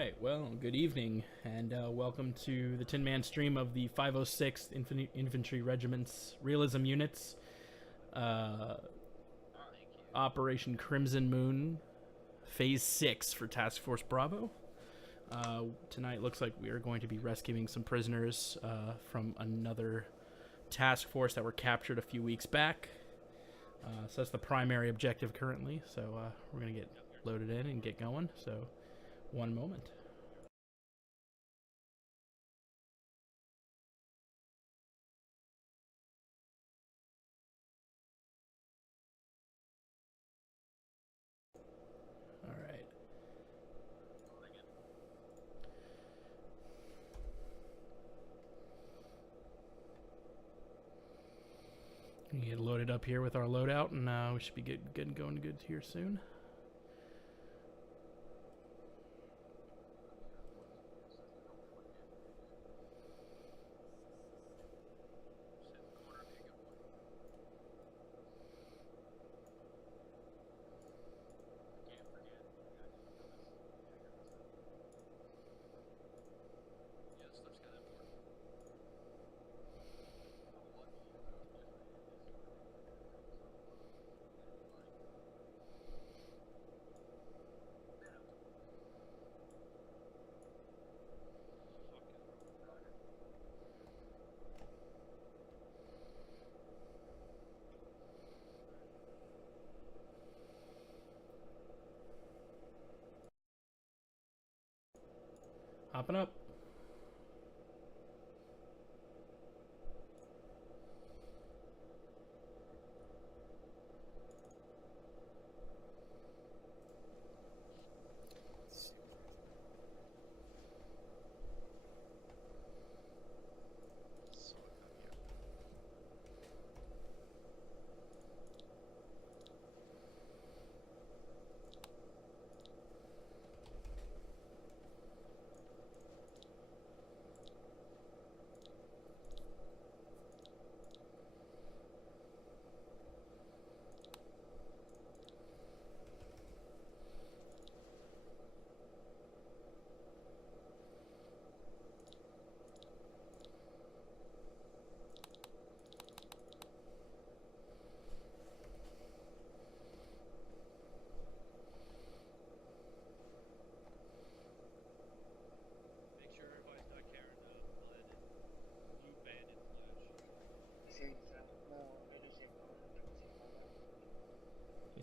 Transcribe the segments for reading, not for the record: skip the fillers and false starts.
right, well, good evening, and welcome to the Tin Man stream of the 506th Infantry Regiment's Realism Units, Operation Crimson Moon, Phase 6 for Task Force Bravo. Tonight looks like we are going to be rescuing some prisoners from another task force that were captured a few weeks back. So that's the primary objective currently, so we're going to get loaded in and get going, so one moment. All right. We get loaded up here with our loadout, and we should be going good here soon. Hopping up.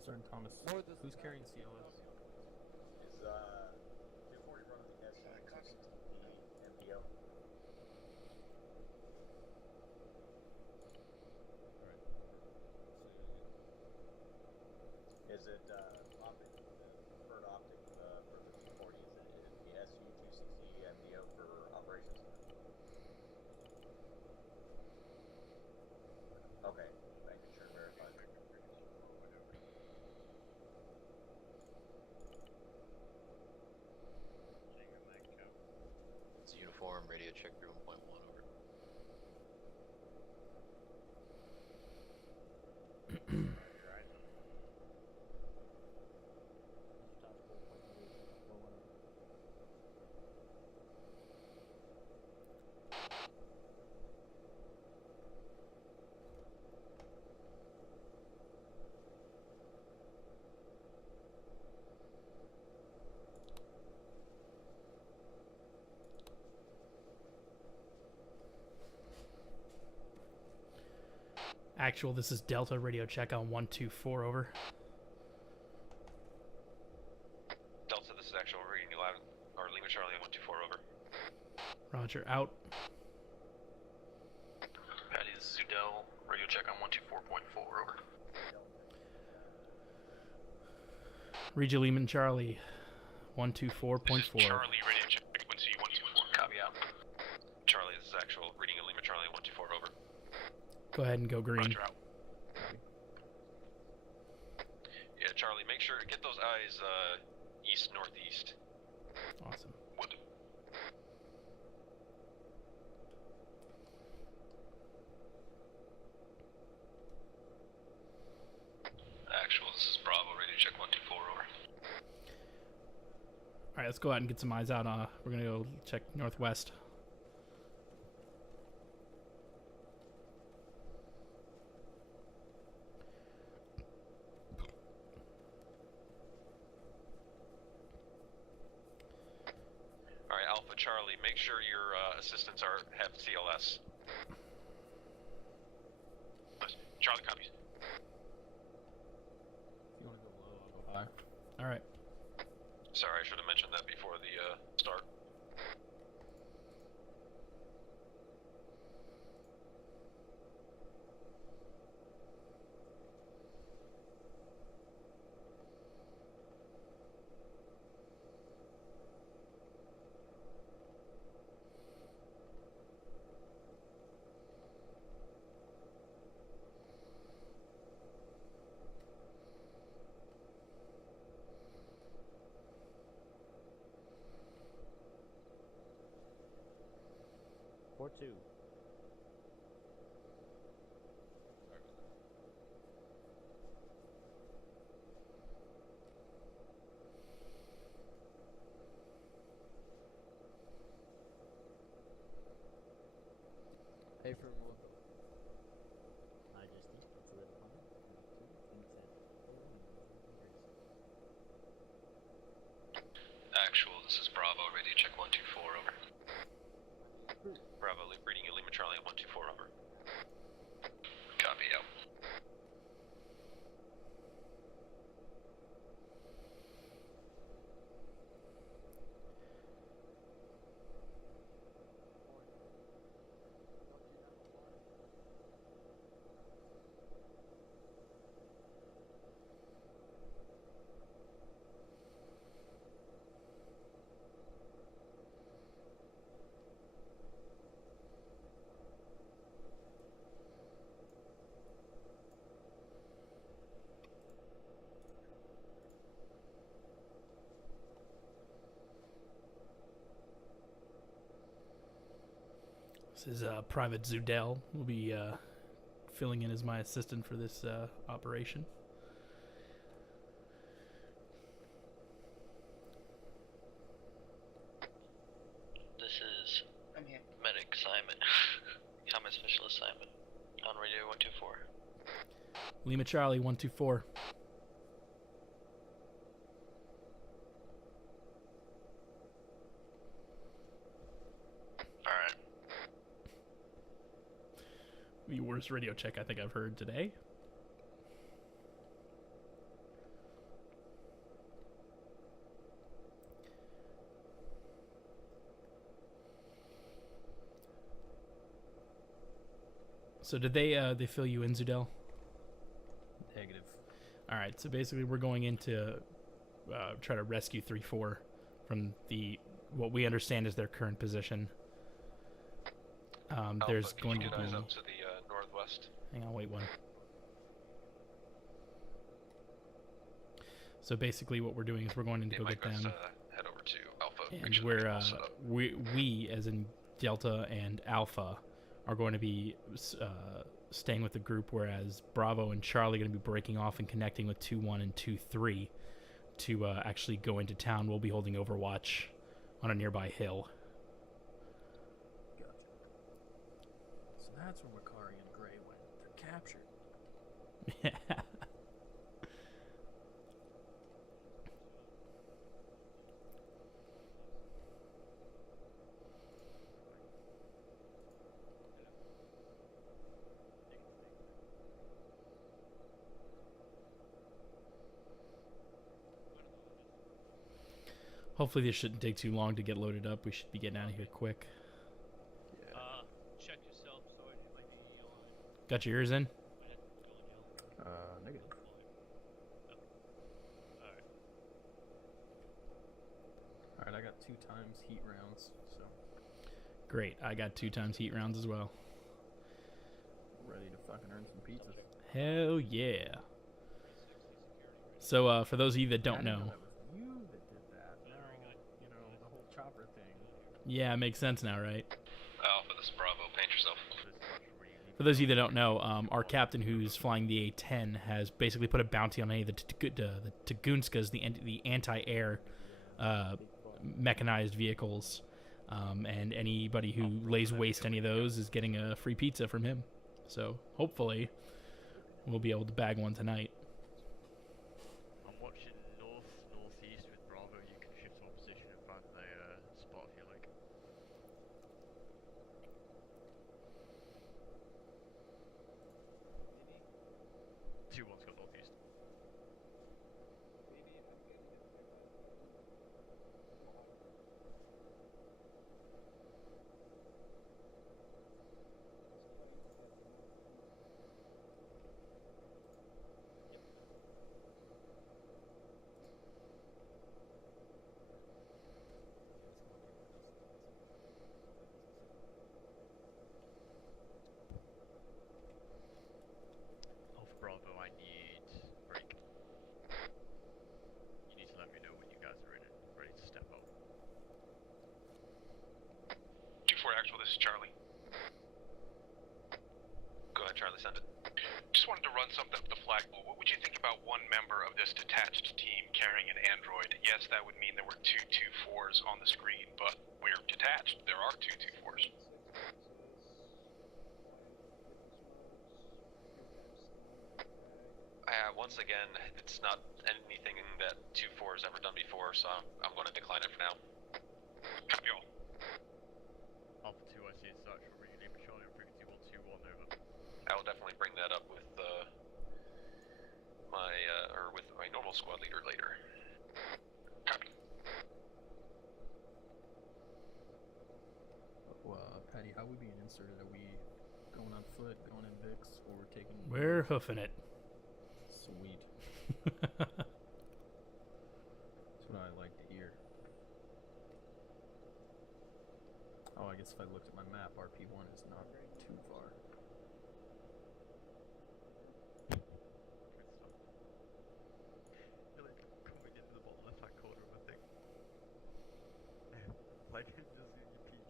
Sergeant Thomas. Who's carrying CLS? Is 240 running the SU-260 MDO? Alright. Is it optic, preferred optic for the 240? Is it the SU-260 MDO for operations? Okay, making sure verified. Uniform, radio check 3.1 over. Actual, this is Delta, radio check on 124, over. Delta, this is actual, reading you loud, or Lima Charlie on 124, over. Roger, out. Patty, this is Udell, radio check on 124.4, over. Read you Lehman Charlie, 124.4. Charlie, radio check 124, copy out. Charlie, this is actual, reading you Lima Charlie 124, over. Go ahead and go green. Roger, out. Yeah, Charlie, make sure, get those eyes east-northeast. Awesome. Wood. Actual, this is Bravo, radio check 124, over. right, let's go out and get some eyes out. We're gonna go check northwest. Alright, Alpha Charlie, make sure your assistants have CLS. Charlie copies. If you want to go low, I'll go high. All right. Sorry, I should have mentioned that before the start. Or two. Hey, for more. Majesty, it's a little fun. Actual, this is Bravo, radio check 124, over. Bravo, reading you Lima Charlie at 124, over. Copy, out. This is Private Zudel. Will be filling in as my assistant for this operation. This is Medic Simon. Combat Specialist Simon. On radio 124. Lima Charlie 124. Alright. The worst radio check I think I've heard today. So did they fill you in, Zudel? Negative. All right. So basically, we're going in to try to rescue 3-4 from what we understand is their current position. There's Alpha, going can to you be. get eyes up to the northwest? Hang on, wait one. So basically, what we're doing is we're going in to Yeah, go Mike, get let's them, head over to Alpha. Make and sure we're they're all set up. we as in Delta and Alpha are going to be staying with the group, whereas Bravo and Charlie are going to be breaking off and connecting with 2-1 and 2-3 to actually go into town. We'll be holding Overwatch on a nearby hill. Gotcha. So that's where Makari and Gray went. They're captured. Yeah. Hopefully this shouldn't take too long to get loaded up. We should be getting out of here quick. Yeah. Check yourself, so it might be yellow. Got your ears in? Negative. Alright. Alright, I got 2 times heat rounds, so Great. I got 2 times heat rounds as well. ready to fucking earn some pizzas. Hell yeah. So for those of you that don't I didn't know, that was you that did that. Now, you know, the whole chopper thing. yeah, it makes sense now, right? Alpha, this is Bravo. Paint yourself. For those of you that don't know, our captain who's flying the A-10 has basically put a bounty on any of the Tugunskas, the anti-air mechanized vehicles, and anybody who lays waste to any of those is getting a free pizza from him. So hopefully we'll be able to bag one tonight. I'm watching northeast with Bravo. You can shift to opposition and find the spot if you like. Two one's got northeast. Alpha Bravo, I need break. You need to let me know when you guys are in and ready to step out. 2-4 actual, this is Charlie. Go ahead, Charlie, send it. Just wanted to run something up the flagpole. What would you think about one member of this detached team carrying an android? Yes, that would mean there were 2 2-4s on the screen, but we're detached. There are 2 2-4s. Once again, it's not anything that 2-4 has ever done before, so I'm going to decline it for now. Copy all. Alpha 2, I see it's actual reading name Charlie and frequency 121 over. I will definitely bring that up with with my normal squad leader later. Copy. Patty, how are we being inserted? Are we going on foot, going in Vix, or we're taking... We're hoofing it. Sweet. That's what I like to hear. Oh, I guess if I looked at my map, RP1 is not too far. You're like coming into the bottom left hand corner of my thing. Like just you peek.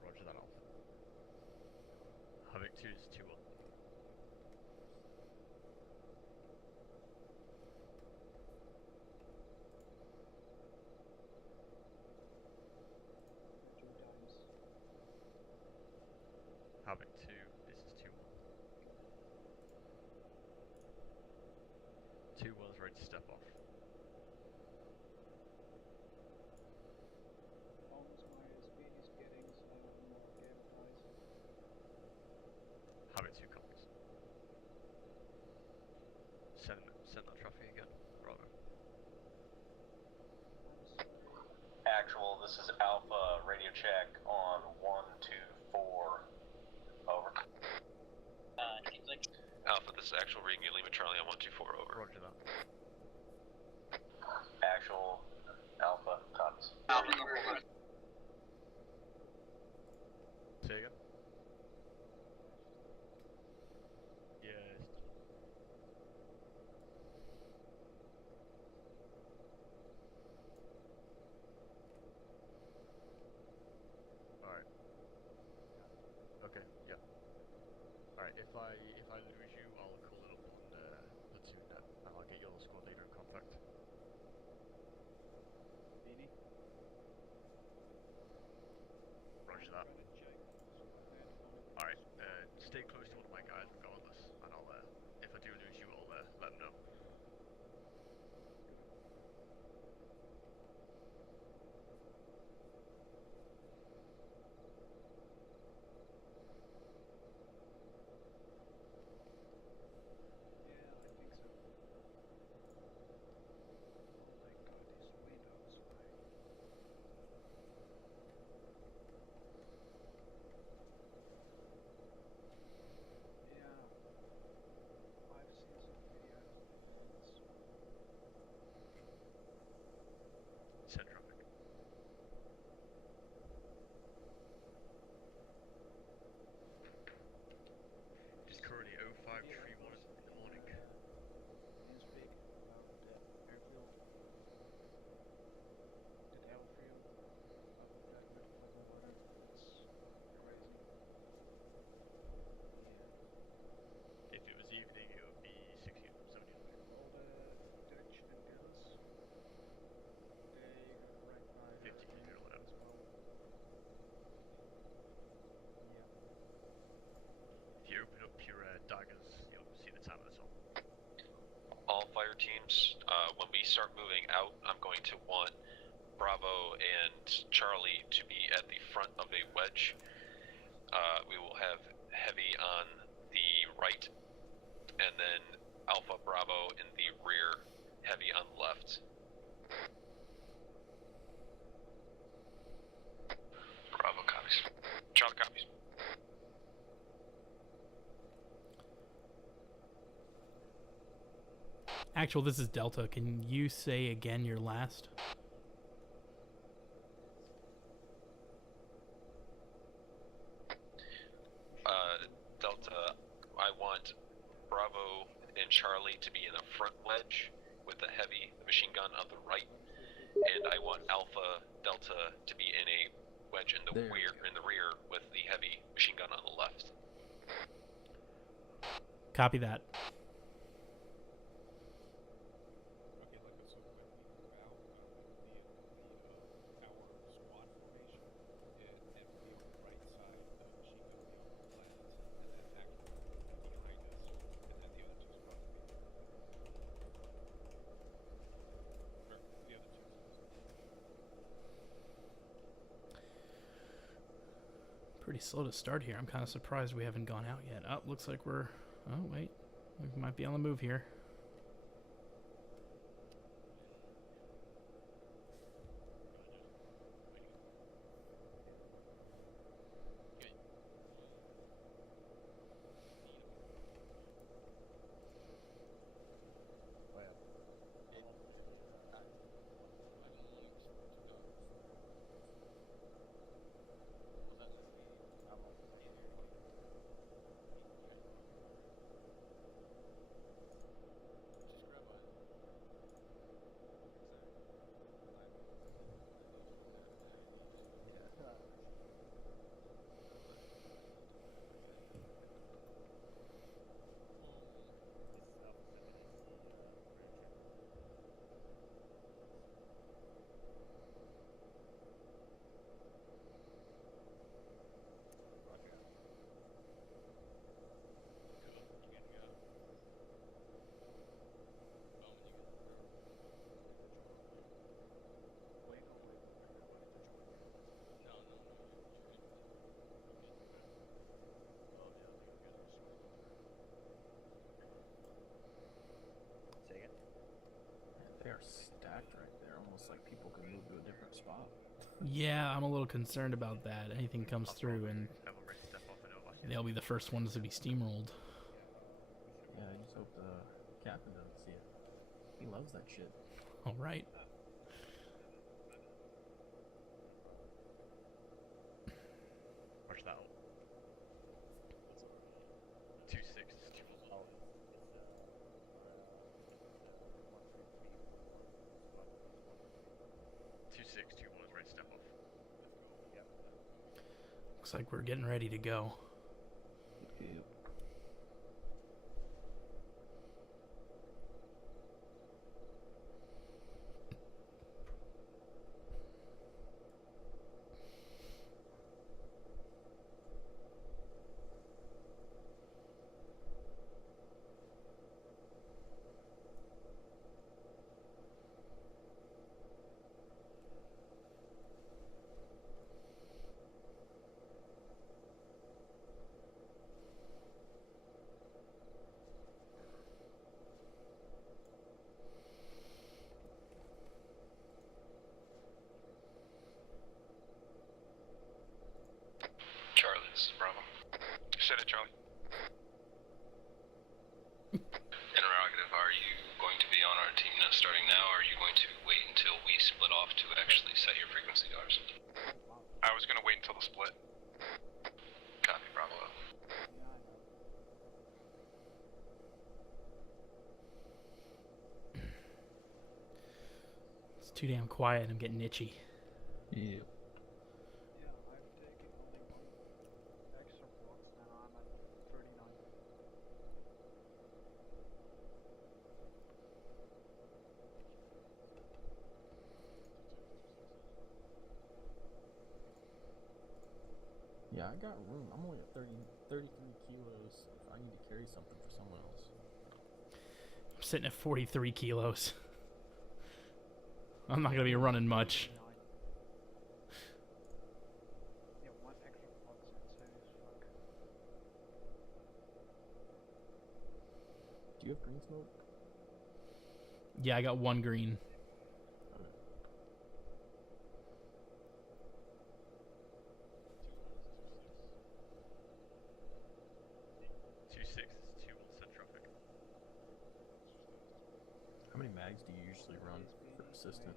Roger that off. Havoc 2 is 2-1. Havoc 2, this is 2-1. 2-1's ready to step off. Havoc 2 comes. Send that traffic again. Bravo. Actual, this is Alpha, radio check on 124. Over. Alpha, this is actual reading you, Lima Charlie on 124, over. Roger that. Actual, Alpha, copies. Say again? Yes. Alright. Okay, yeah. Alright, if I lose you, I'll call it up on platoon net, and I'll get your squad leader in contact. Roger that. Alright, stay close to one of my guys regardless, and I'll, if I do lose you, I'll let them know. all fire teams. When we start moving out, I'm going to want Bravo and Charlie to be at the front of a wedge. We will have Heavy on the right, and then Alpha Bravo in the rear, Heavy on the left. Bravo copies. Charlie copies. Actual, this is Delta. Can you say again your last? Delta, I want Bravo and Charlie to be in a front wedge with the Heavy machine gun on the right, and I want Alpha Delta to be in a wedge in the rear with the Heavy machine gun on the left. Copy that. Pretty slow to start here. I'm kind of surprised we haven't gone out yet. Oh, looks like we're... Oh, wait. We might be on the move here. They are stacked right there, almost like people can move to a different spot. Yeah, I'm a little concerned about that. Anything comes through and they'll be the first ones to be steamrolled. Yeah, I just hope the captain doesn't see it. He loves that shit. All right. Watch that. 2-6. 2-6, 2-1, right step off. Yep. Looks like we're getting ready to go. Yep. Charlie, this is Bravo. Said it, Charlie. Interrogative, are you going to be on our team now starting now, or are you going to wait until we split off to actually set your frequency guards? I was going to wait until the split. Copy, Bravo. It's too damn quiet. I'm getting itchy. Yep. Yeah, I got room. I'm only at 33 kilos if I need to carry something for someone else. I'm sitting at 43 kilos. I'm not gonna be running much. Yeah, one extra plug sensei is fuck. Do you have green smoke? Yeah, I got one green. Two six is 2-1 traffic. How many mags do you usually run for assistant?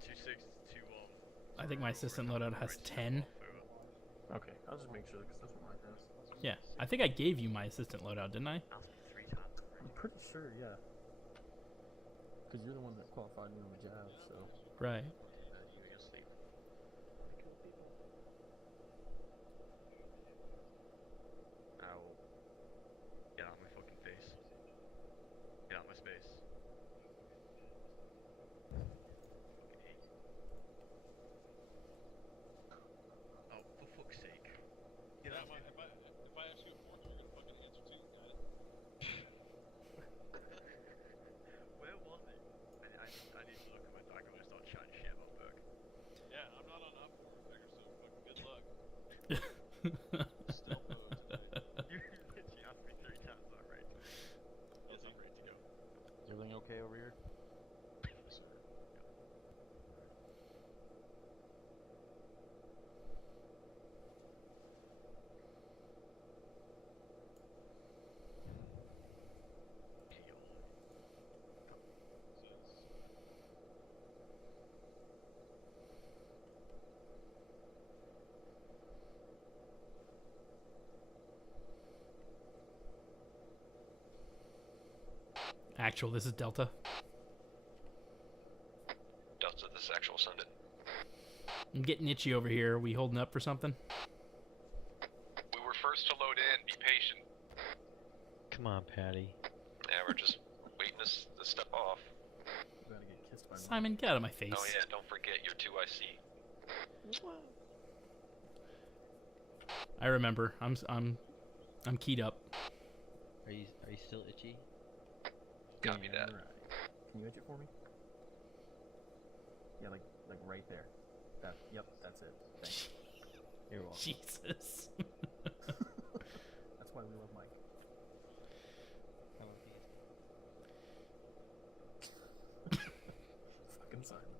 2-6 is 2-1. I think my assistant loadout has 10. Okay, I'll just make sure because that's what mine has. Yeah, I think I gave you my assistant loadout, didn't I? Asked me 3 times already. I'm pretty sure, yeah. Because you're the one that qualified me on the jab, so. Right. You were asleep. Ow. Get out of my fucking face. Get out of my space. Oh, for fuck's sake. Get out of my... If I ask you a question, you're gonna fucking answer too. Got it? Where was he? I need to look at my dog. I'm gonna start chatting shit about Burke. Yeah, I'm not on up for it, Beggar, so fucking good luck. Stealth mode today. You literally asked me 3 times already. Yes, I'm ready to go. Is everything okay over here? Yes, sir. Actual, this is Delta. Delta, this is actual, send it. I'm getting itchy over here. Are we holding up for something? We were first to load in. Be patient. Come on, Patty. Yeah, we're just waiting to step off. You gotta get kissed by me. Simon, get out of my face. Oh yeah, don't forget your 2IC. I remember. I'm keyed up. Are you still itchy? Copy that. Right. Can you itch it for me? Yeah, like right there. That. Yep, that's it. Thanks. You're welcome. Jesus. That's why we love Mike. How about these? Fucking Simon.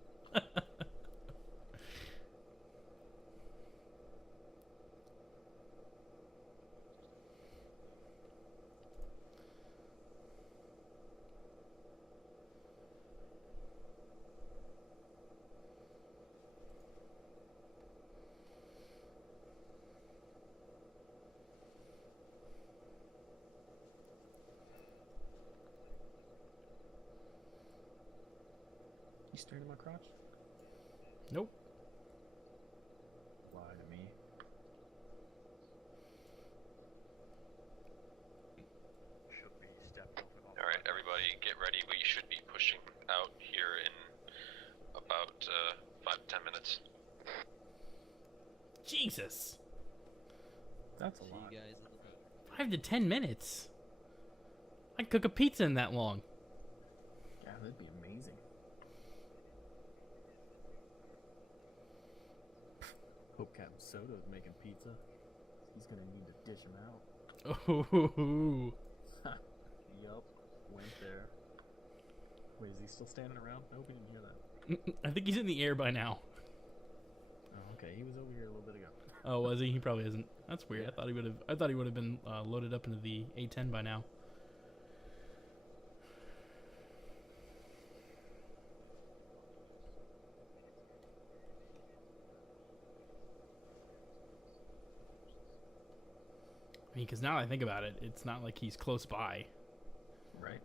You staring at my crotch? Nope. Lie to me. Should be stepped off and off. Alright, everybody get ready. We should be pushing out here in about 5 to 10 minutes. Jesus. That's a See lot. you guys on the road. 5 to 10 minutes. I can cook a pizza in that long. Yeah, that'd be amazing. Hope Captain Soda is making pizza. He's gonna need to dish him out. Oh. Yup, went there. Wait, is he still standing around? I hope he didn't hear that. I think he's in the air by now. Oh, okay, he was over here a little bit ago. Oh, was he? He probably isn't. That's weird. Yeah. I thought he would have been loaded up into the A10 by now. I mean, because now that I think about it, it's not like he's close by. Right?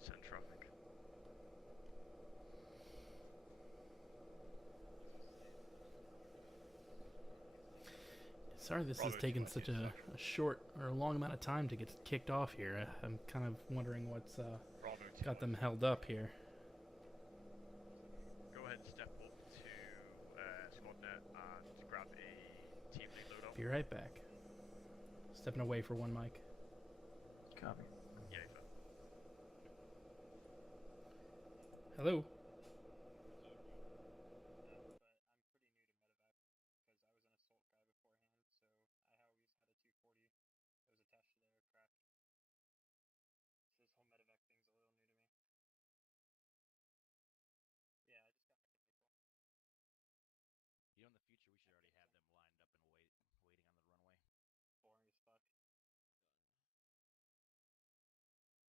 Send traffic. Sorry this is Bravo, taking 2 such IC. a short or a long amount of time to get kicked off here. I'm kind of wondering what's Bravo 2. got them held up here. Go ahead and step up to SquadNet and grab a team lead loadout. Be right back. Stepping away for one mic. Copy. Yeah. Hello. You know, in the future, we should already have them lined up and waiting on the runway. Boring as fuck. I know. It was good that it was boring.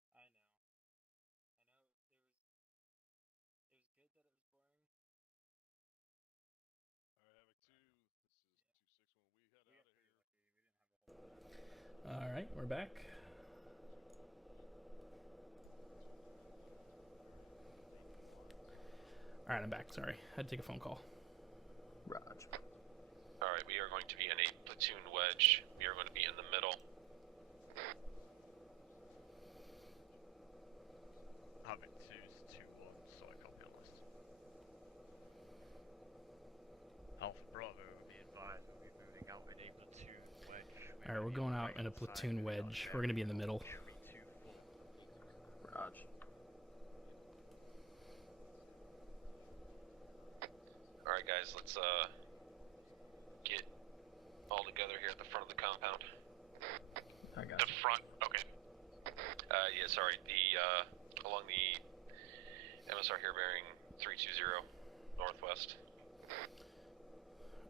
Alright, Havoc 2, this is 261. We head out of here. Lucky. We didn't have a whole All right, we're back. All right, I'm back. Sorry, I had to take a phone call. Raj. Alright, we are going to be in a platoon wedge. We are going to be in the middle. Havoc 2's 2-1, so I copy on list. Alpha Bravo, be advised, we'll be moving out in a platoon wedge. All right, we're going out in a platoon wedge. We're going to be in the middle. Raj. Alright guys, let's get all together here at the front of the compound. I got The front, okay. Yeah, sorry, along the MSR here bearing 320 northwest.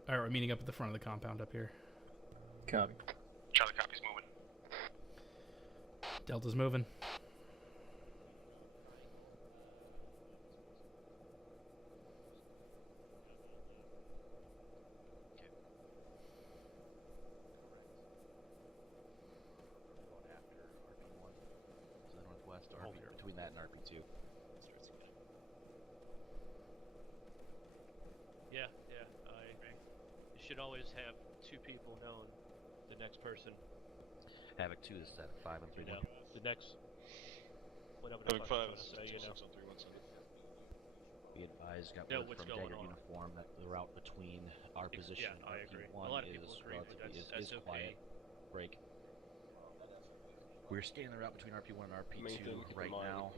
All right, we're meeting up at the front of the compound up here. Copy. Charlie copy's moving. Delta's moving. After RP1 to the northwest, or between that and RP2. Yeah. You should always have two people knowing the next person. Havoc 2 is at 5 and 3. You know, the next. Whatever the Havoc fuck 5 you want is to say, you know. 6 on 3, 1 sender. Be advised, got Know word what's from going Dagger on. Uniform that the route between our position Yeah, and I agree. RP1 A lot of people is agree, but relatively that's is okay. quiet. Break. We're staying the route between RP1 and RP2 right now.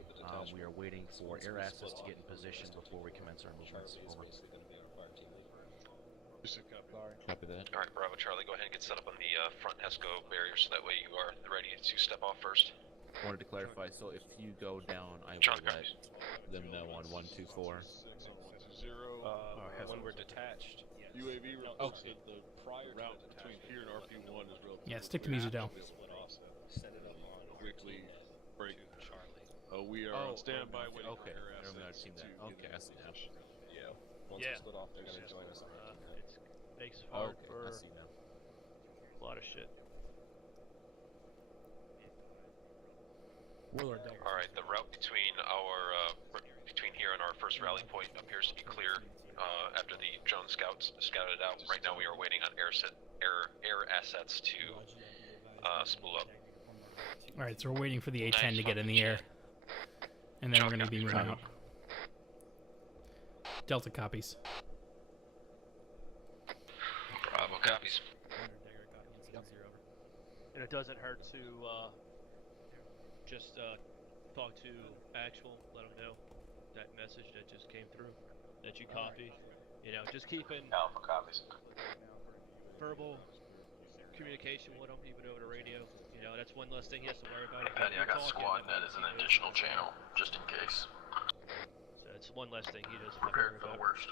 We are waiting for air assets to get in position before we commence our movements. Over. Copy that. Alright, Bravo Charlie, go ahead and get set up on the front HESCO barrier so that way you are ready to step off first. Wanted to clarify, so if you go down, I will Charlie let copies. them know on 124. 6 on 120. When we're detached. UAV reports that the route between here and RP1 is relatively Yeah, stick to music down. Set it up on quickly break. Charlie. We are on standby waiting for Okay, air I've assets seen that. to get Okay, in I see now. position. Yeah. Once Yeah. we split off, they're gonna join us. It makes hard Okay, for I see now. a lot of shit. Warlord Dagger. Alright, the route between between here and our first rally point appears to be clear after the drone scouts scouted out. Right now we are waiting on air assets to spool up. All right, so we're waiting for the A-10 to get in the air, and then we're going to be moving out. Delta copies. Bravo copies. And it doesn't hurt to just talk to actual, let them know that message that just came through, that you copied. You know, just keeping Alpha copies. verbal communication with them, even over the radio. You know, that's one less thing he has to worry about. Patty, I got squad net as an additional channel, just in case. So it's one less thing he doesn't have to Prepared worry for the about. worst.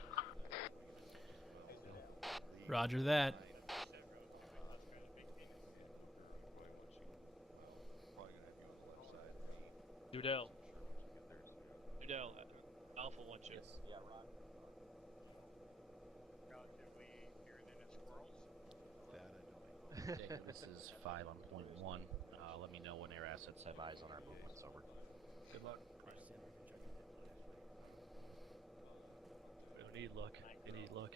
Roger that. Dudell, Alpha wants you. Yeah, Ron. Dagger, this is 5 on point 1. Let me know when air assets have eyes on our movements. Over. Good luck. We don't need luck. You need luck.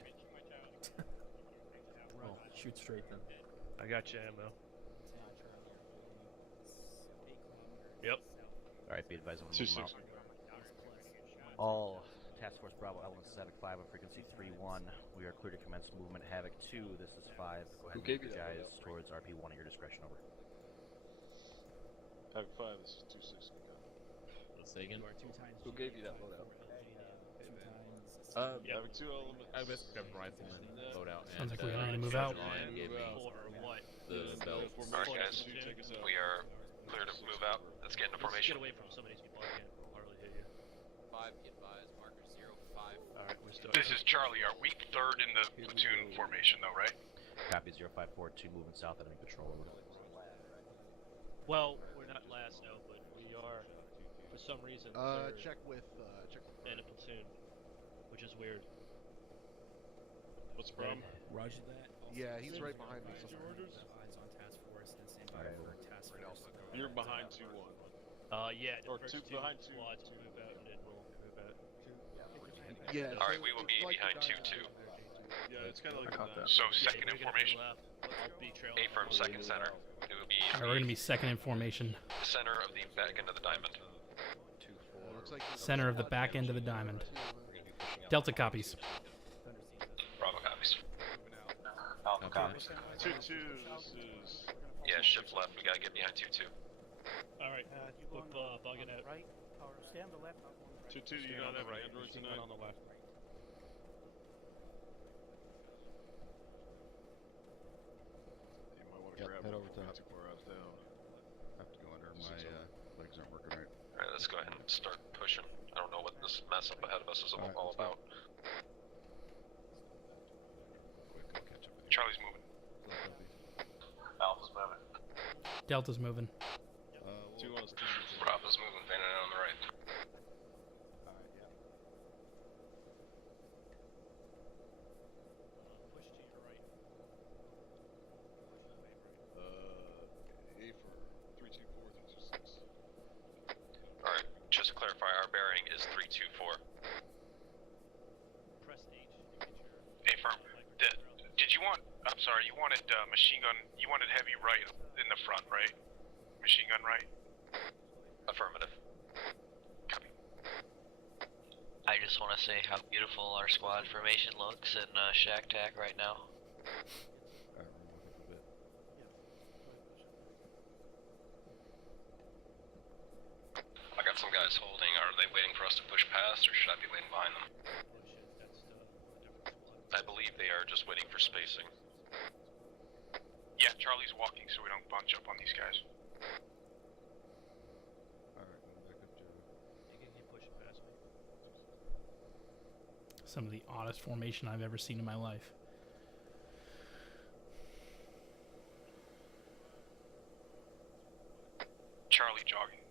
Well, shoot straight then. I got you, ammo. Yep. Alright, be advised, I'm Two moving out. six. All Task Force Bravo, Element 75 on frequency 3-1. We are clear to commence movement. Havoc 2, this is 5. Go ahead and move the guys towards RP1 at your discretion. Over. Havoc 5, this is 2-6. Let's say again. Who gave you that loadout? Havoc 2 element. I best grab rifleman loadout. Sounds and, like we're ready to move out. Gave me the belt. Alright, guys. We are clear to move out. Let's get into formation. Get away from some of these people. I can't hardly hear you. 5, be advised. Marker 05. Alright, we're still. This is Charlie. Are we third in the platoon formation, though, right? Copy 0542, moving south, enemy patrol. Over. Well, we're not last, no, but we are, for some reason, third Check with in a platoon, which is weird. What's the problem? Roger that. Yeah, he's right behind me. Eyes on task force and stand by for task force. You're behind 2-1. Yeah, the Or first two two behind two. squads will move out and then we'll move out. Yeah. Alright, we will be behind 2-2. Yeah, it's kind of like So second in formation. I'll be trailing. A-firm second center. It will be Alright, we're gonna be second in formation. the center of the back end of the diamond. Center of the back end of the diamond. Delta copies. Bravo copies. Alpha copies. 2-2, this is... Yeah, shift left. We gotta get behind 2-2. Alright, look, bugging out. Right, or stay on the left, not on the right. 2-2, you don't have an android tonight? On the left. You might want to Yep, grab head one over before we top. get too far out down. Have to go under my legs aren't working right. Alright, let's go ahead and start pushing. I don't know what this mess up ahead of us is Alright, all let's go. about. Quick, I'll catch up with you. Charlie's moving. Alpha's moving. Delta's moving. 2-1 is 2. Bravo's moving, Vannon on the right. Push to your right. A for 324, 326. Alright, just to clarify, our bearing is 324. Press H to get your... A-firm. Did you want... I'm sorry, you wanted machine gun... You wanted heavy right in the front, right? Machine gun right? Affirmative. Copy. I just want to say how beautiful our squad formation looks in Shack Tac right now. Alright, we're moving a bit. I got some guys holding. Are they waiting for us to push past, or should I be waiting behind them? Oh shit, that's a different squad. I believe they are just waiting for spacing. Yeah, Charlie's walking so we don't bunch up on these guys. Alright, going back up to... You can keep pushing past me. Some of the oddest formation I've ever seen in my life. Charlie jogging.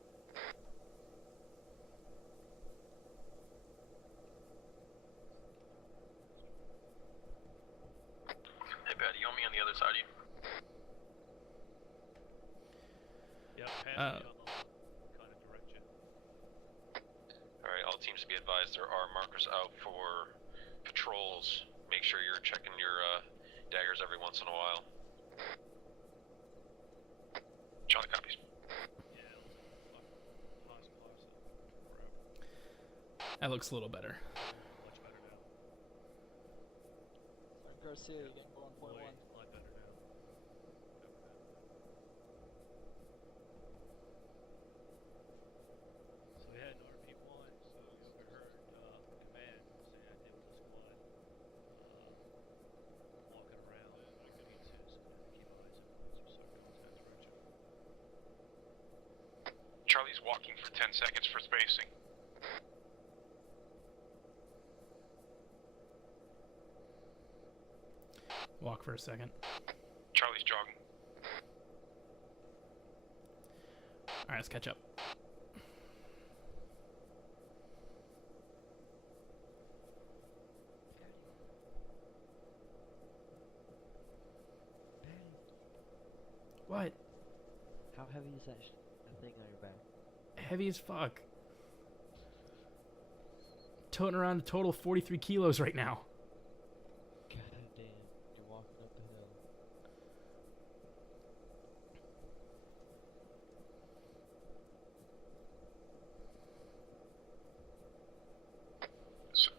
Hey, Patty, you want me on the other side of you? Yeah, pass me, I'll kind of direct you. Alright, all teams be advised there are markers out for patrols. Make sure you're checking your daggers every once in a while. Charlie copies. Yeah, it was forever. That looks a little better. Much better now. Garcia, you're getting 1.1. A lot better now. So we had an RP1, so we overheard command saying that there was a squad walking around RP2, so we had to keep eyes open as we start going in that direction. Charlie's walking for 10 seconds for spacing. Walk for a second. Charlie's jogging. Alright, let's catch up. What? How heavy is that thing on your back? Heavy as fuck. Toting around a total of 43 kilos right now. God damn, you're walking up the hill. So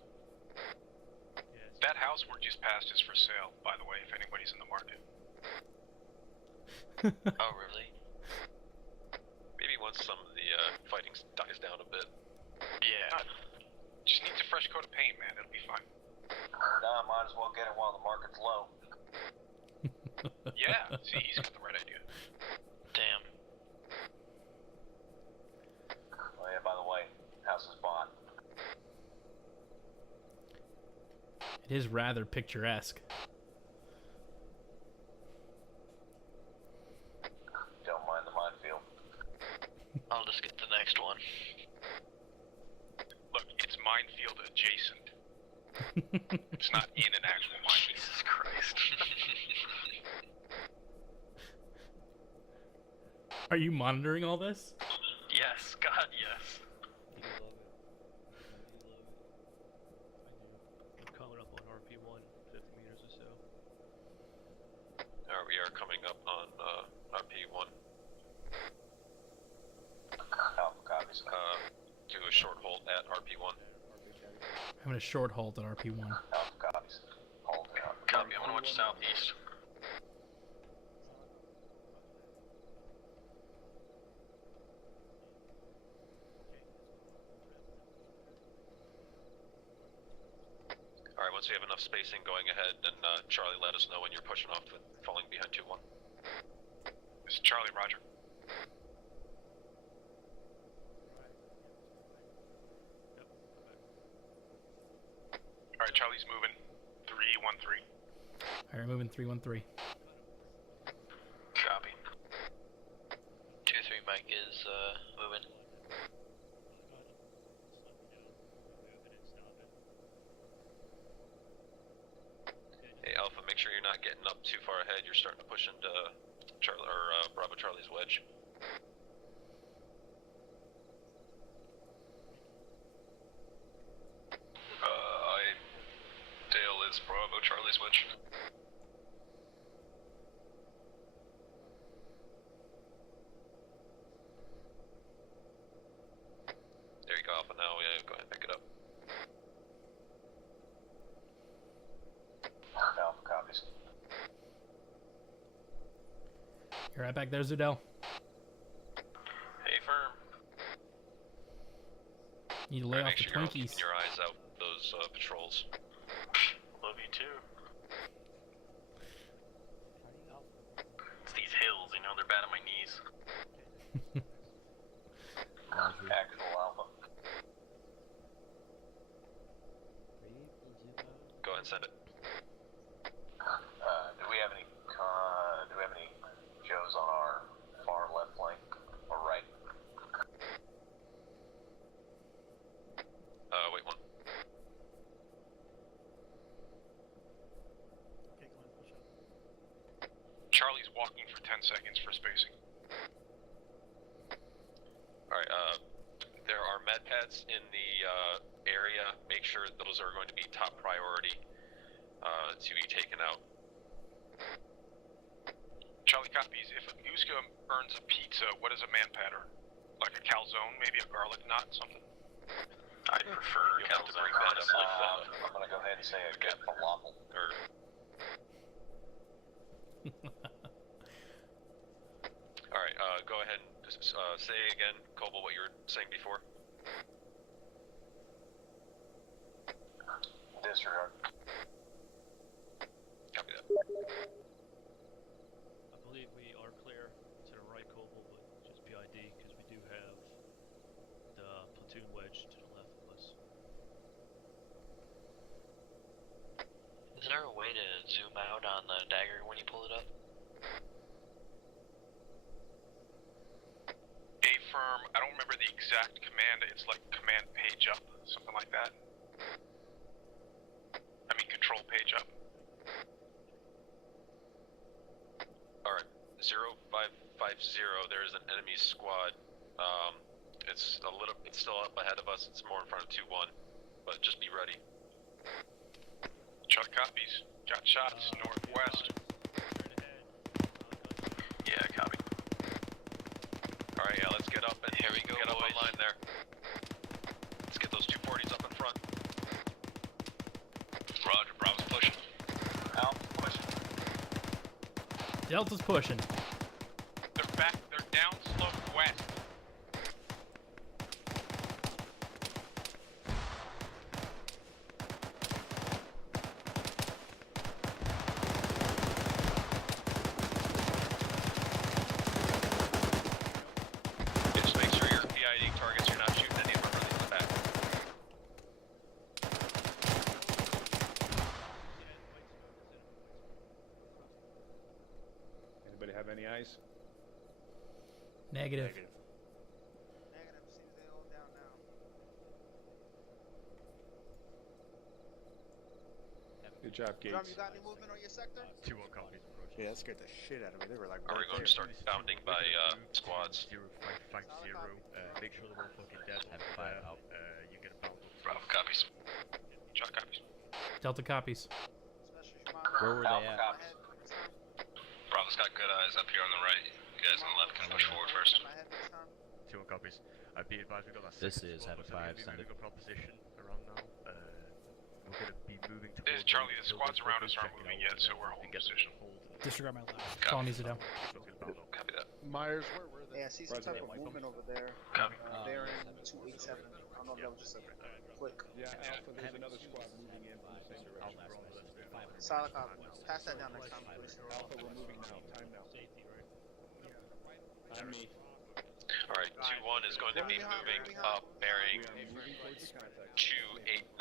house we're just past is for sale, by the way, if anybody's in the market. Oh, really? Maybe once some of the fighting dies down a bit. Yeah. Just needs a fresh coat of paint, man. It'll be fine. Nah, might as well get it while the market's low. Yeah, see, he's got the right idea. Damn. Oh yeah, by the way, house is bought. It is rather picturesque. Don't mind the minefield. I'll just get the next one. Look, it's minefield adjacent. It's not in an actual minefield. Jesus Christ. Are you monitoring all this? Yes, God, yes. You love it. You love it. I'm coming up on RP1, 50 meters or so. We are coming up on RP1. Alpha copies. Do a short hold at RP1. Having a short halt at RP1. Alpha copies. Hold it up. Copy, I'm gonna watch southeast. Alright, once we have enough spacing going ahead, then Charlie, let us know when you're pushing off with falling behind 2-1. This is Charlie, Roger. Alright, Charlie's moving. 313. Alright, moving 313. Copy. 2-3 Mike is moving. Hey Alpha, make sure you're not getting up too far ahead. You're starting to push into Charlie or Bravo Charlie's wedge. Dale is Bravo Charlie's wedge. There you go, Alpha. Now go ahead and pick it up. Alpha copies. You're right back there, Zudel. Hey, firm. Need to lay off Make the sure you're Twinkies. keeping your eyes out those patrols. Love you too. It's these hills, you know, they're bad on my knees. Actual Alpha. Go ahead and send it. Do we have any Joes on our far left flank or right? Wait one. Okay, go ahead, push up. Charlie's walking for 10 seconds for spacing. Alright, there are med pads in the area. Make sure those are going to be top priority to be taken out. Charlie copies. If a Guska earns a pizza, what is a man pattern? Like a calzone, maybe a garlic knot, something? I prefer You have to bring that up like I'm gonna go ahead and say a good falafel. Alright, go ahead and just, say again, Cobalt, what you were saying before. Disregard. Copy that. I believe we are clear to the right, Cobalt, but just PID, because we do have the platoon wedge to the left of us. Is there a way to zoom out on the dagger when you pull it up? A firm, I don't remember the exact command, it's like command page up, something like that. I mean control page up. Alright, 0550, there's an enemy squad. It's still up ahead of us, it's more in front of 2-1, but just be ready. Chuck copies. Got shots northwest. Yeah, copy. Alright, yeah, let's get up and Here we go, get up boys. online there. Let's get those 240s up in front. Roger, Bravo's pushing. Delta's pushing. They're back. They're down slope west. Just make sure you're PID targets. You're not shooting any of them really in the back. Anybody have any ice? Negative. Negative. Seems they all down now. Good job, Gates. Drum, you got any movement on your sector? 2-1 copies approaching. Yeah, that scared the shit out of me. They were like Are we right going there. to start bounding by squads? 0550. Make sure they're all fucking dead. Have 5 out. You get a bound up. Bravo copies. John copies. Delta copies. Where were they at? Bravo's got good eyes up here on the right. You guys on the left can push forward first. 2-1 copies. Be advised we got that. This is Heaven 5 Standard. Standard. Proposition around now. We're gonna be moving towards. Charlie, the squads around us aren't moving yet, so we're holding position. Disregard my left. Colonies are down. Copy that. Myers, where were they? Yeah, I see some type of movement over there. Copy. Bearing 287. I don't know if that was just a click. Yeah, Alpha, there's another squad moving in from the same direction. Solid copy. Pass that down next time, please. Alpha, we're moving now. Time now. On me. Alright, 2-1 is going to be moving up, bearing 289.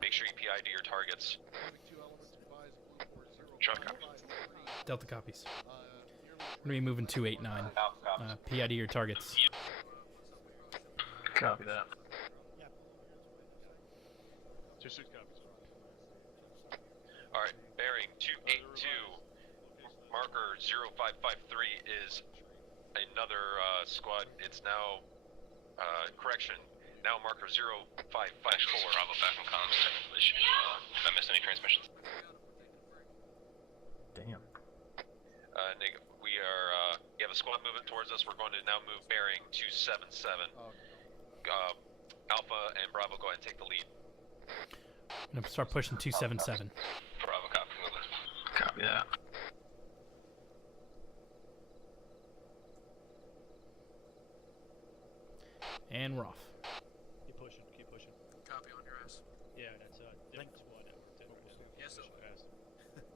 Make sure you PID your targets. John copies. Delta copies. We're gonna be moving 289. PID your targets. Copy that. 2-6 copies. Alright, bearing 282. Marker 0553 is another squad. It's now, correction, now marker 0554. Bravo back from comms. Did I miss any transmissions? Damn. Nick, we are, you have a squad moving towards us. We're going to now move bearing 277. Alpha and Bravo go ahead and take the lead. I'm gonna start pushing 277. Bravo, copy. Copy that. And we're off. Keep pushing, keep pushing. Copy on your ass. Yeah, that's different squad network. Yes, sir. Fast. Get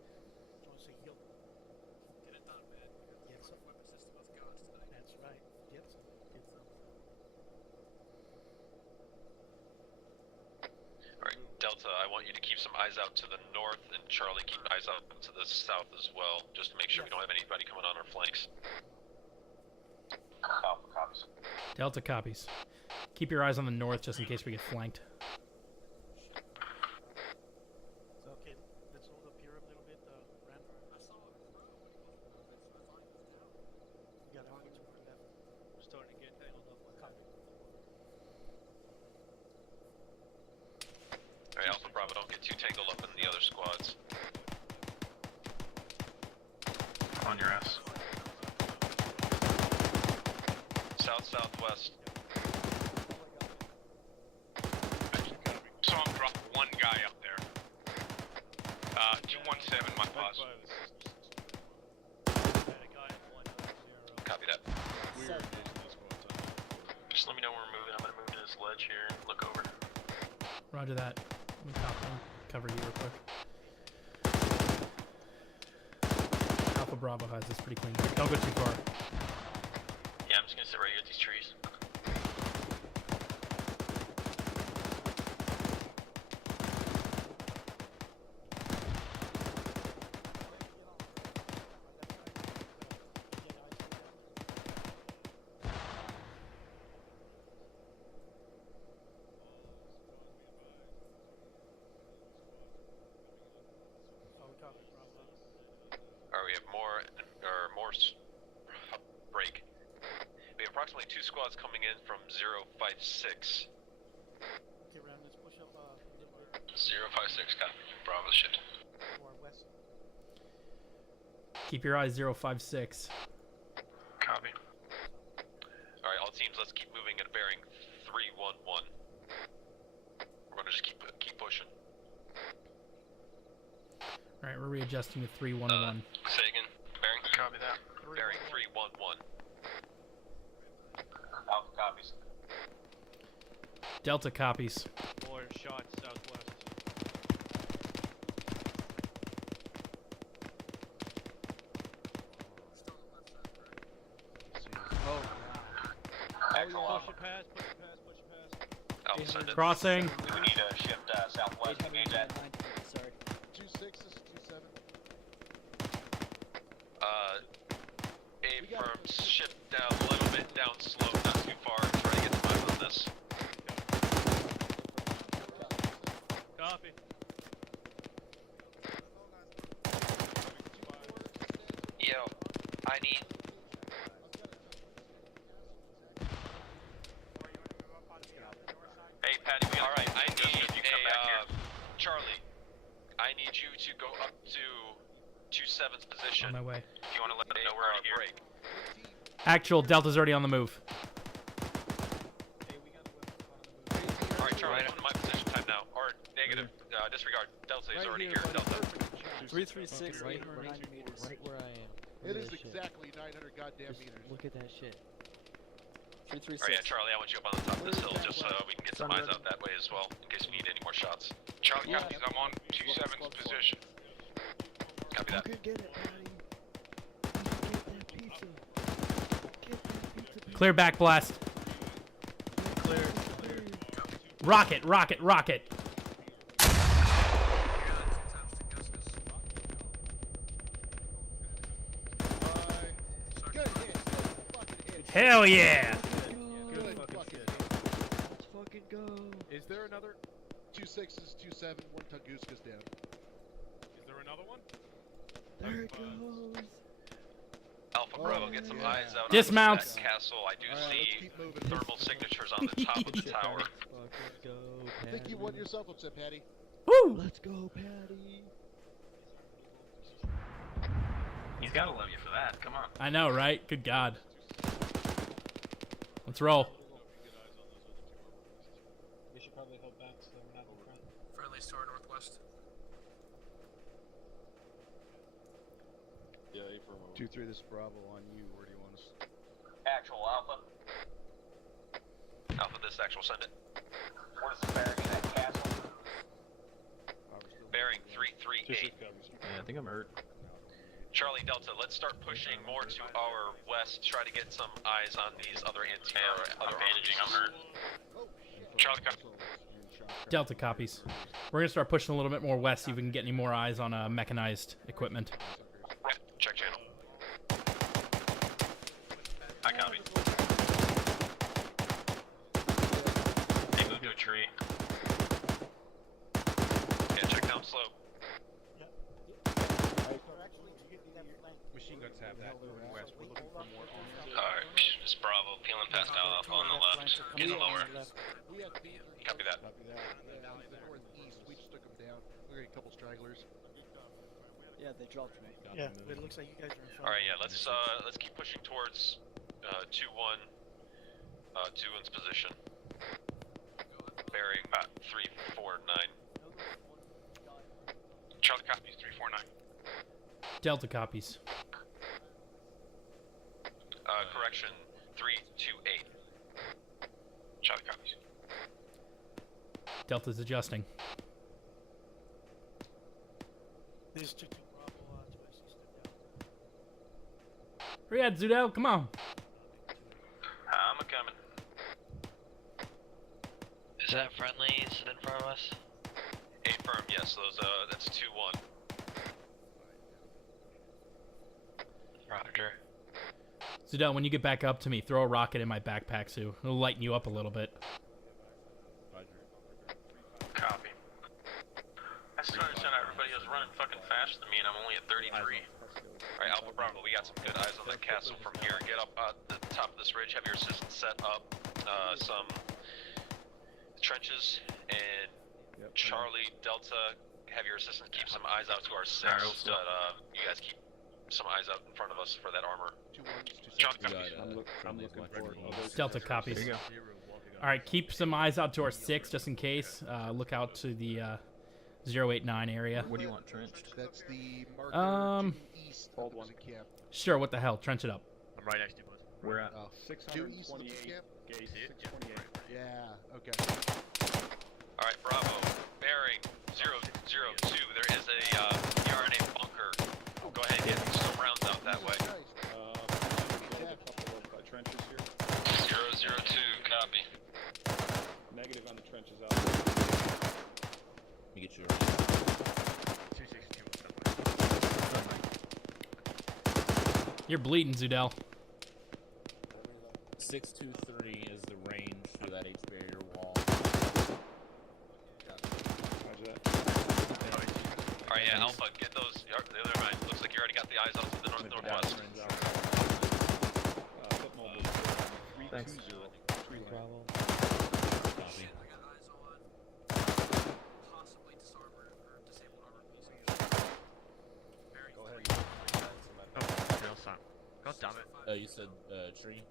it done, man. Get some weapon system of gods tonight. That's right. Get some. Get some. Alright, Delta, I want you to keep some eyes out to the north, and Charlie, keep eyes out to the south as well, just to make sure we don't have anybody coming on our flanks. Alpha copies. Delta copies. Keep your eyes on the north just in case we get flanked. So, okay, let's hold up here a little bit, Ram. I saw it. You got targets to our left. We're starting to get held up. Copy. Alright, Alpha Bravo, don't get too tangled up in the other squads. On your ass. South-southwest. Saw him drop one guy up there. 217, my pause. Copy that. Just let me know when we're moving. I'm gonna move to this ledge here and look over. Roger that. Let me cover you real quick. Alpha Bravo has this pretty clean. Don't go too far. Yeah, I'm just gonna sit right here at these trees. Alright, we have more break. We have approximately 2 squads coming in from 056. Okay, Ram, let's push up a little bit 056, copy. Bravo shit. more west. Keep your eyes 056. Copy. Alright, all teams, let's keep moving at a bearing 311. We're gonna just keep pushing. Alright, we're readjusting to 311. Say again. Bearing. Copy that. Bearing 311. Alpha copies. Delta copies. More shots southwest. Actual Push it past, push it past, push it past. I'll send it. Crossing. We need to shift southwest. Engage that. Sorry. 2-6, this is 2-7. A firm, shift down a little bit down slope, not too far. Try to get some eyes on this. Copy. Yo, I need. Hey, Patty, we all right? I need Charlie. I need you to go up to 2-7's position. On my way. If you want to let them know we're on a break. Actual, Delta's already on the move. All right, Charlie, come to my position time now. Or negative, disregard. Delta is already here. Delta. 336, 8 or 9 meters. Right where I am. It is exactly 900 goddamn meters. Look at that shit. 336. Alright, yeah, Charlie, I want you up on the top of this hill just so we can get some eyes out that way as well, in case we need any more shots. Charlie copies, I'm on 2-7's position. Copy that. Get it, buddy. Get that pizza. Get that pizza. Clear back blast. Clear. Rocket, rocket, rocket. Good hit. Good fucking hit. Hell yeah. Good fucking hit. Let's fucking go. Is there another 2-6s, 2-7, 1 Tunguska's down? Is there another one? There it goes. Alpha Bravo, get some eyes out Dismounts. on that castle. I do Alright, let's see keep moving. thermal signatures on the top of the tower. Fucking go, I Patty. think you won yourself upset, Patty. Woo! Let's go, Patty. He's gotta love you for that. Come on. I know, right? Good God. Let's roll. We should probably hold back so we're not in front. Friendly's to our northwest. Yeah, A firm. 2-3, this is Bravo on you. Where do you want us? Actual Alpha. Alpha, this actual, send it. What is the bearing in that castle? Bearing 338. Yeah, I think I'm hurt. Charlie Delta, let's start pushing more to our west. Try to get some eyes on these other other bandaging. I'm hurt. Charlie copies. Delta copies. We're gonna start pushing a little bit more west, see if we can get any more eyes on mechanized equipment. Check channel. I copy. Hey, move to a tree. Yeah, check down slope. Machine guns have that. Moving west. We're looking for more arms. Alright, this is Bravo, peeling past Alpha on the left. Getting lower. We have Copy that. Copy that. northeast. We just took them down. We got a couple stragglers. Yeah, they dropped me. Yeah, it looks like you guys are in front. Alright, yeah, let's keep pushing towards 2-1. 2-1's position. Bearing 349. Charlie copies, 349. Delta copies. Correction, 328. Charlie copies. Delta's adjusting. These two Bravo to my system down. Hurry up, Zudo, come on. I'm coming. Is that friendlies in front of us? A firm, yes, that's 2-1. Roger. Zudo, when you get back up to me, throw a rocket in my backpack, Sue. It'll lighten you up a little bit. Copy. I still understand everybody is running fucking faster than me and I'm only at 33. Alright, Alpha Bravo, we got some good eyes on that castle from here. Get up at the top of this ridge, have your assistant set up some trenches, and Charlie, Delta, have your assistant keep some eyes out to our 6, so that you guys keep some eyes out in front of us for that armor. I'm looking for Delta copies. There you go. Alright, keep some eyes out to our 6 just in case. Look out to the 089 area. What do you want trenched? That's the marker due east of the prison camp. Sure, what the hell? Trench it up. I'm right next to you, bud. We're at Oh, due east of the prison camp? Gate 628. Yeah, okay. Alright, Bravo. Bearing 002. There is a ERNA bunker. Go ahead and get some rounds out that way. There's a couple of trenches here. 002, copy. Negative on the trenches out. Let me get you. 262 You're bleeding, Zudel. 623 is the range for that H barrier wall. Roger that. Alright, yeah, Alpha, get those. The other mind. Looks like you already got the eyes out to the northwest. Foot mobile 320. 3 Bravo. Copy. Go ahead. Oh, real son. God damn it. Oh, you said tree?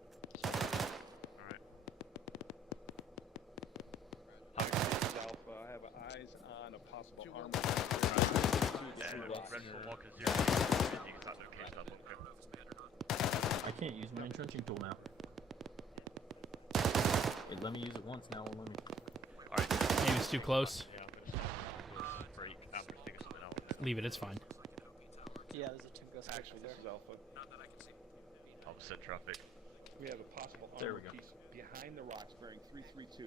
Alright. Alpha, I have eyes on a possible armor. Red Bull Walker 0. You can start locating that bunker. I can't use my entrenching tool now. It let me use it once, now it won't let me. Alright. Maybe it's too close. Yeah, I'm gonna break. I'm gonna figure something out. Leave it, it's fine. Yeah, there's a Tunguska Actually, this is Alpha. Opposite traffic. We have a possible There armor we go. piece behind the rocks bearing 332.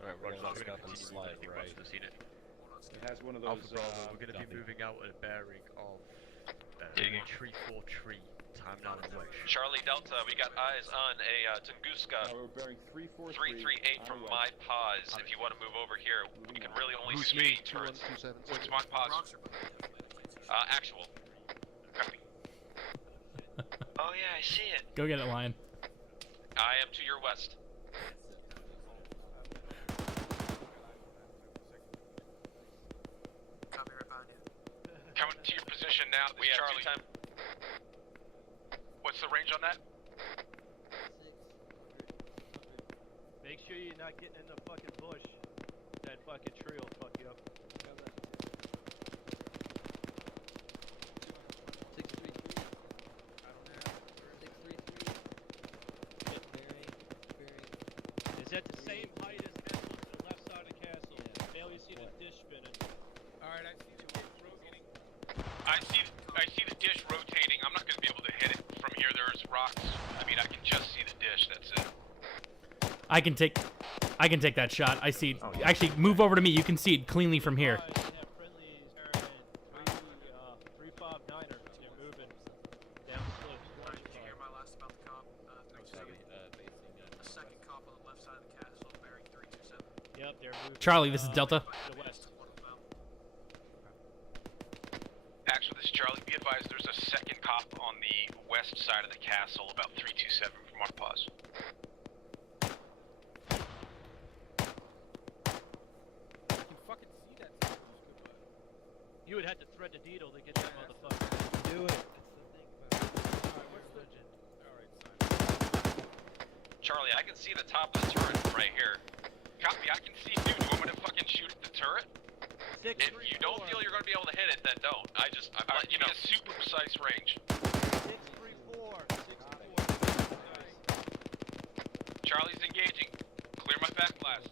Alright, We're Roger gonna that. We're stop gonna and continue slide moving right. west to see it. It has one of Alpha those. Bravo, we're gonna be Copy. moving out at a bearing of tree 4 tree. Time now and wedge. Charlie Delta, we got eyes on a Tunguska We're bearing 343. 338 from my pause. If you want to move over here, we can really only Who's see me? turrets. 2127. What's my pause? Actual. Copy. Oh yeah, I see it. Go get it, Lion. I am to your west. Copy right behind you. Coming to your position now. This We have Charlie. time. What's the range on that? Make sure you're not getting in the fucking bush. That fucking tree will fuck you up. 633. I don't know. 633. Bearing. Is that the same height as Nestle to the left side of the castle? Now you see the dish spinning. Alright, I see 2 rotating. I see the dish rotating. I'm not going to be able to hit it from here. There's rocks. I mean, I can just see the dish. That's it. I can take that shot. I see. Actually, move over to me. You can see it cleanly from here. Yeah, friendlies and 359er. They're moving down the slopes. Did you hear my last about the cop? The second cop on the left side of the castle, bearing 327. Yep, they're moving. Charlie, this is Delta. To the west. Actually, this is Charlie. Be advised, there's a second cop on the west side of the castle, about 327 from our pause. I can fucking see that Tunguska, but... You would have to thread the needle to get that motherfucker. Do it. That's the thing about it. Alright, what's the... Alright, Charlie, I can see the top of the turret from right here. Copy, I can see, dude. You want me to fucking shoot at the turret? If you don't feel you're going to be able to hit it, then don't. I'm letting you know. A super precise range. 634. Charlie's engaging. Clear my back blast.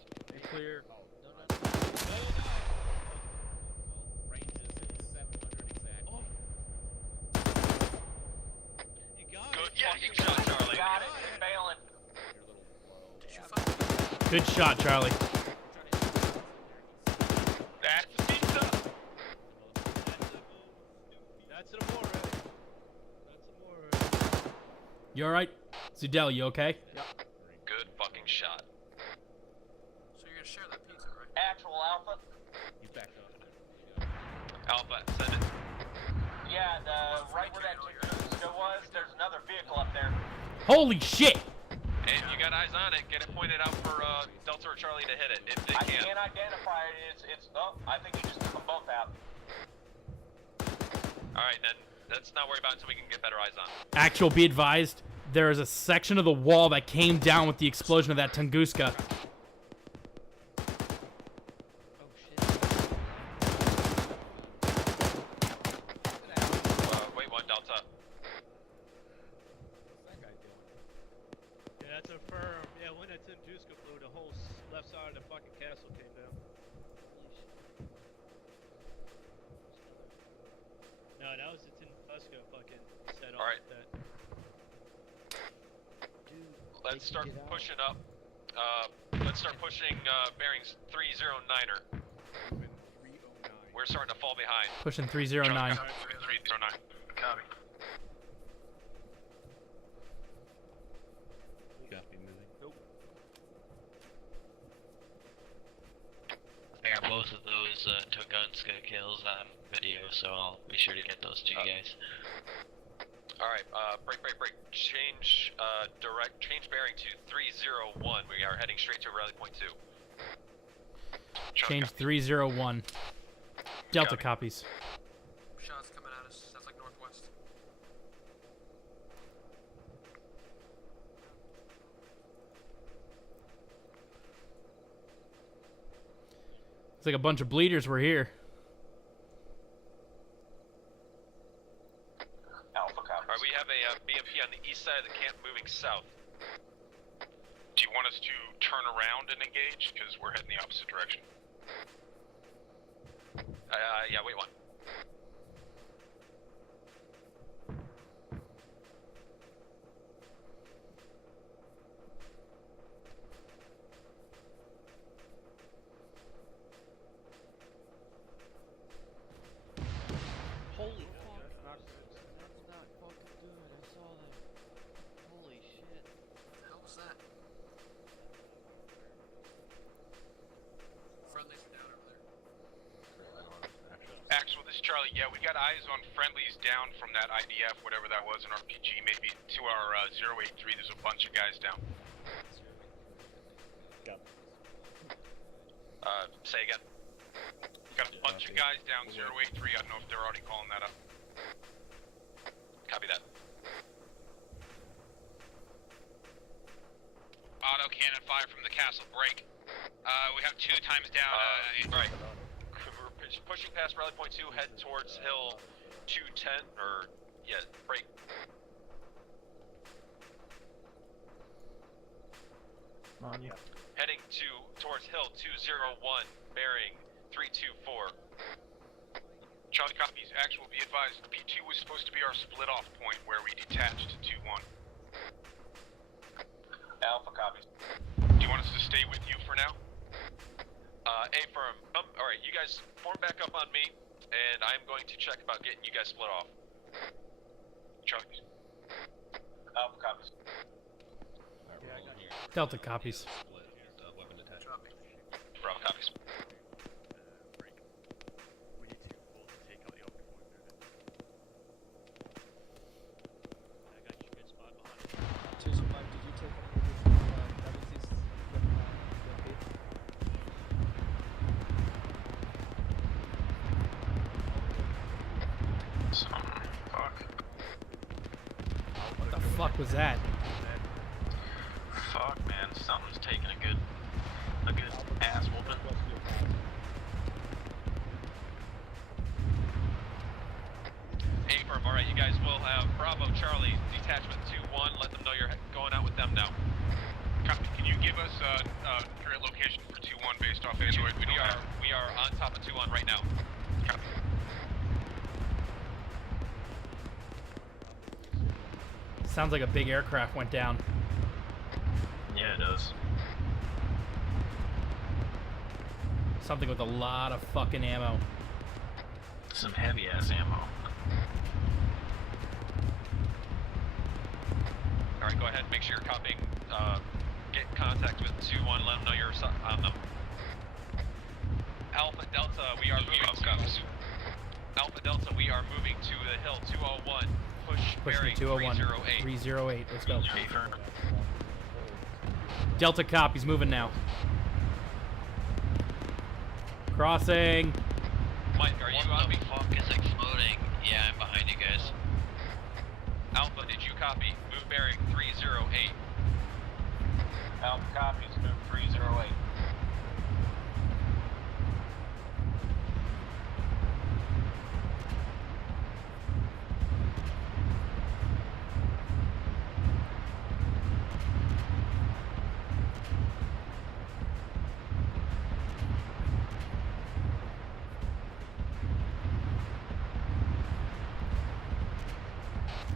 Clear. Range is 700 exact. Oh. You got Good it. fucking shot, Charlie. Got it. Failing. Your little blow. Good shot, Charlie. That's the pizza. That's an amore. That's amore. You all right, Zudel? You okay? Good fucking shot. So you're gonna share that pizza, right? Actual Alpha. You back up. Alpha, send it. Yeah, right where that Tunguska was, there's another vehicle up there. Holy shit! And you got eyes on it. Get it pointed out for Delta or Charlie to hit it if they I can. can't identify it. Oh, I think he just took them both out. Alright, then let's not worry about it until we can get better eyes on. Actual, be advised. There is a section of the wall that came down with the explosion of that Tunguska. Oh shit. That's a firm. Yeah, when that Tim Juska flew, the whole left side of the fucking castle came down. No, that was the Tim Juska fucking set off. Alright. That. Let's start pushing up. Let's start pushing bearings 309er. We're starting to fall behind. Pushing 309. 309. Copy. Copy, moving. Nope. I got both of those Togunska kills on video, so I'll be sure to get those to you guys. Alright, break. Change change bearing to 301. We are heading straight to rally point 2. Change 301. Delta copies. Shots coming at us. That's like northwest. It's like a bunch of bleeders were here. Alpha copy. Alright, we have a BMP on the east side of the camp moving south. Do you want us to turn around and engage? Because we're heading the opposite direction. Yeah, wait one. Holy fuck! That's not fucking good. I saw that. Holy shit. What the hell was that? Friendlies are down over there. Axel, this is Charlie. Yeah, we got eyes on friendlies down from that IDF, whatever that was, in RPG, maybe to our 083. There's a bunch of guys down. Say again. Got a bunch of guys down 083. I don't know if they're already calling that up. Copy that. Auto cannon fire from the castle break. We have 2 times down. Right. We're pushing past rally point 2, head towards hill 210, or, yeah, break. On you. Heading towards hill 201, bearing 324. Charlie copies. Actual, be advised. P2 was supposed to be our split-off point where we detached to 2-1. Alpha copies. Do you want us to stay with you for now? A-firm. Alright, you guys form back up on me, and I'm going to check about getting you guys split off. Charlie. Alpha copies. Delta copies. Weapon detached. Bravo copies. What the fuck was that? Fuck, man. Something's taking a good ass whooping. A-firm, alright, you guys will have Bravo, Charlie, detachment 2-1. Let them know you're going out with them now. Copy. Can you give us a current location for 2-1 based off Android? We are on top of 2-1 right now. Copy. Sounds like a big aircraft went down. Yeah, it does. Something with a lot of fucking ammo. Some heavy ass ammo. Alright, go ahead, make sure you're copying. Get in contact with 2-1, let them know you're on them. Alpha Delta, we are moving Alpha Delta, we are moving to the hill 201. Pushing to 201. 308. 308. Let's go. Delta copies. Moving now. Crossing. Mike, are you on me? Fuck is exploding. Yeah, I'm behind you guys. Alpha, did you copy? Move bearing 308. Alpha copies. Move 308.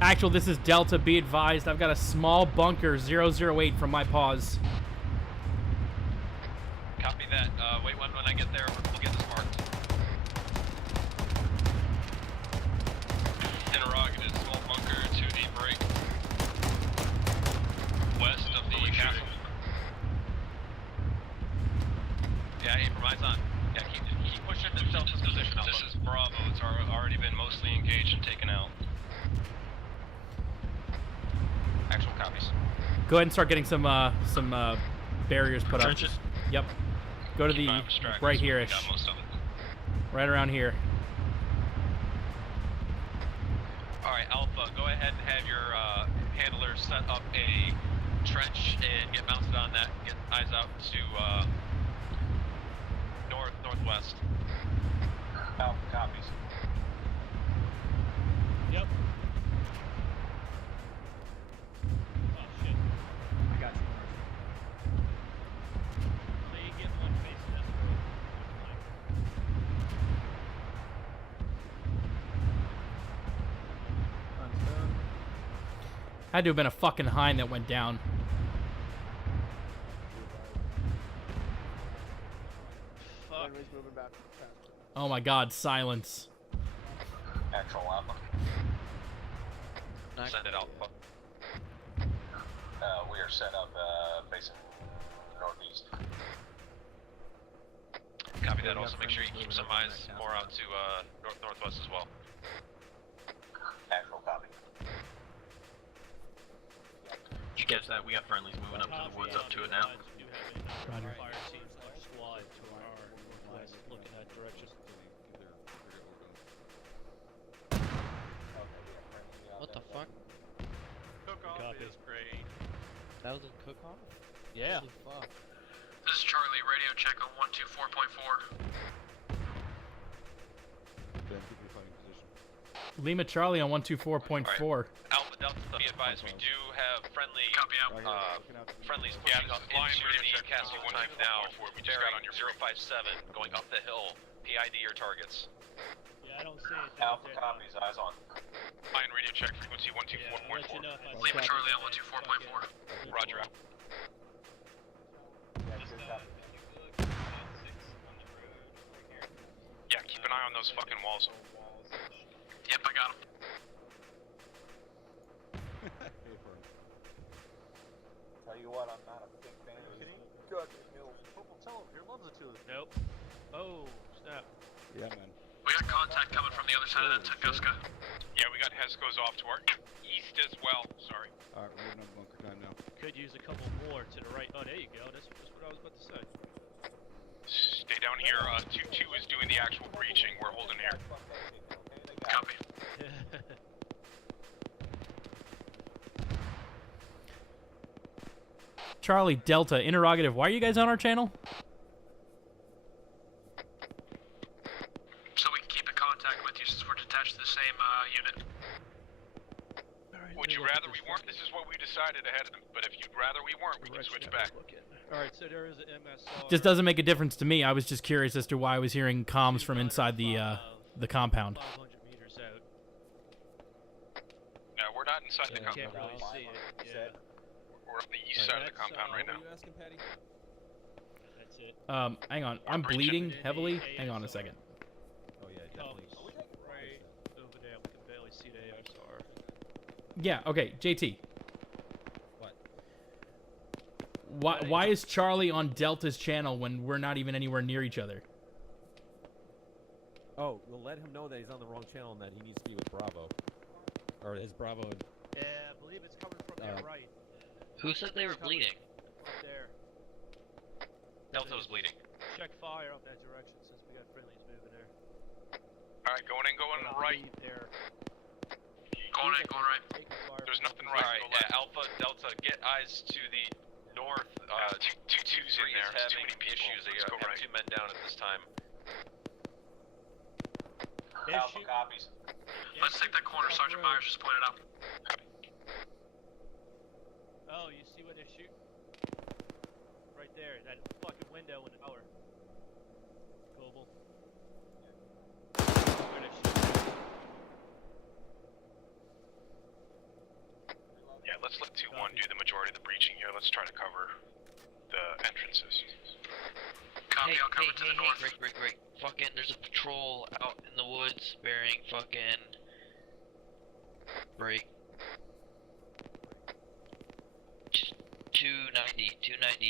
Actual, this is Delta. Be advised, I've got a small bunker 008 from my pause. Copy that. Wait when I get there, we'll get this marked. Interrogative, small bunker, 2D break. West of the castle. Yeah, Abram, eyes on. Yeah, keep pushing themselves to position. This is Bravo. It's already been mostly engaged and taken out. Actual copies. Go ahead and start getting some barriers put up. Trenches? Yep. Go to Keep the my distractions, right we here-ish. got most of it. Right around here. Alright, Alpha, go ahead and have your handlers set up a trench and get mounted on that. Get eyes out to northwest. Alpha copies. Yep. Oh shit. I got you. So you get one face test Had to have been a fucking hind that went down. Fuck. Henry's moving back faster. Oh my god, silence. Actual Alpha. Send it Alpha. We are set up facing northeast. Copy that. Also, make sure you keep some eyes more out to northwest as well. Actual copy. Did you catch that? We got friendlies moving up to the woods up to it now. Roger. Fire teams or squad to our west, looking that direction. What the fuck? Cook-off Copy. is great. That was a cook-off? Yeah. Holy fuck. This is Charlie, radio check on 124.4. Ben, keep your fighting position. Lima Charlie on 124.4. Alpha Delta, be advised, we do have friendly friendlies pushing up into the castle time now. We just got on your 057 going up the hill. PID your targets. Yeah, I don't see it. Alpha copies. Eyes on. Line radio check frequency Yeah, I'll let you 124.4. know if I Lima see Charlie it. on 124.4. Roger out. Yeah, keep an eye on those fucking walls. Yep, I got him. Tell you what, I'm not a big fan of these. Goddamn hills. Purple, tell him. Here loves it to. Nope. Oh, snap. Yeah, man. We got contact coming from the other side of that Tunguska. Yeah, we got Hesco's off to our east as well. Sorry. Alright, we're moving up bunker time now. Could use a couple more to the right. Oh, there you go. That's what I was about to say. Stay down here. 2-2 is doing the actual breaching. We're holding here. Copy. Charlie Delta, interrogative. Why are you guys on our channel? So we can keep in contact with you since we're detached to the same unit. Would you rather we weren't? This is what we decided ahead of them. But if you'd rather we weren't, we can switch back. Alright, so there is an MSR. Just doesn't make a difference to me. I was just curious as to why I was hearing comms from inside the compound. 500 meters out. No, we're not inside the Can't compound. really see it. Yeah. We're on the east side of the compound right now. That's it. Hang on. I'm bleeding heavily. Hang on a second. Oh yeah, definitely. Right over there, we can barely see the ASR. Yeah, okay, JT. What? Why is Charlie on Delta's channel when we're not even anywhere near each other? Oh, we'll let him know that he's on the wrong channel and that he needs to be with Bravo. Or is Bravo... Yeah, I believe it's coming from their right. Who said they were bleeding? Up there. Delta was bleeding. Check fire up that direction since we got friendlies moving there. Alright, going right. There. Going right. There's nothing right. Alright, yeah, Alpha, Delta, get eyes to the north. 2-2's in there. Is Too having many people. issues. They Let's go have right. 2 men down at this time. Alpha copies. Let's take that corner Sergeant Myers just pointed out. Oh, you see where they're shooting? Right there, that fucking window in the tower. Global. Where they're shooting. let's let 2-1 do the majority of the breaching here. Let's try to cover the entrances. Copy, I'll cover to the north. Break. Fucking, there's a patrol out in the woods bearing fucking... Break. 290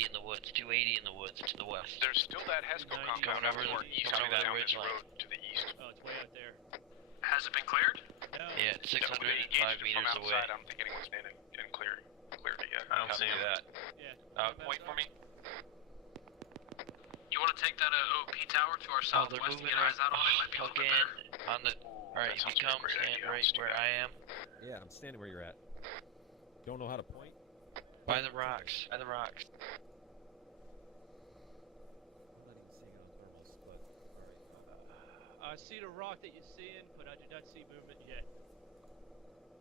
in the woods, 280 in the woods to the west. There's still that HESCO compound out to our east, coming down this road to the east. Oh, it's way out there. Has it been cleared? No. Yeah, 605 meters from outside. away. I don't think anyone's made it and cleared it yet. I don't see that. Yeah. Point for me. You want to take that OP tower to our southwest and get eyes out on it? Might be a little bit better. On the... Alright, if you come, stand right where I am. Yeah, I'm standing where you're at. Don't know how to point? By the rocks. By the rocks. I'm not even seeing it on thermals, but alright. I see the rock that you're seeing, but I do not see movement yet.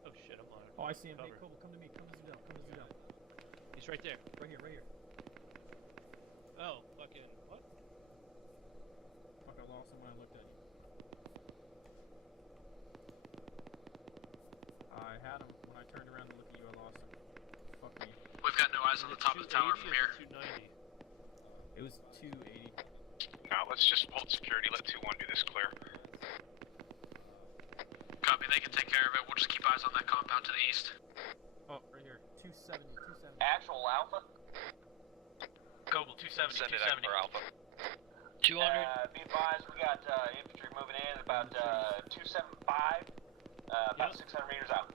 Oh shit, I'm on it. Oh, I see him. Cover. Hey, Cobble, come to me. Come to zoom down. Come to zoom down. He's right there. Right here, right here. Oh, fucking what? Fuck, I lost him when I looked at you. I had him. When I turned around to look at you, I lost him. Fuck me. We've got no eyes on the top of the tower from here. 290. It was 280. Now let's just hold security. Let 2-1 do this clear. Copy, they can take care of it. We'll just keep eyes on that compound to the east. Oh, right here. 270, 270. Actual Alpha. Cobble 270, Send it out 270. for Alpha. 200. Be advised, we got infantry moving in about 275, about 600 meters out.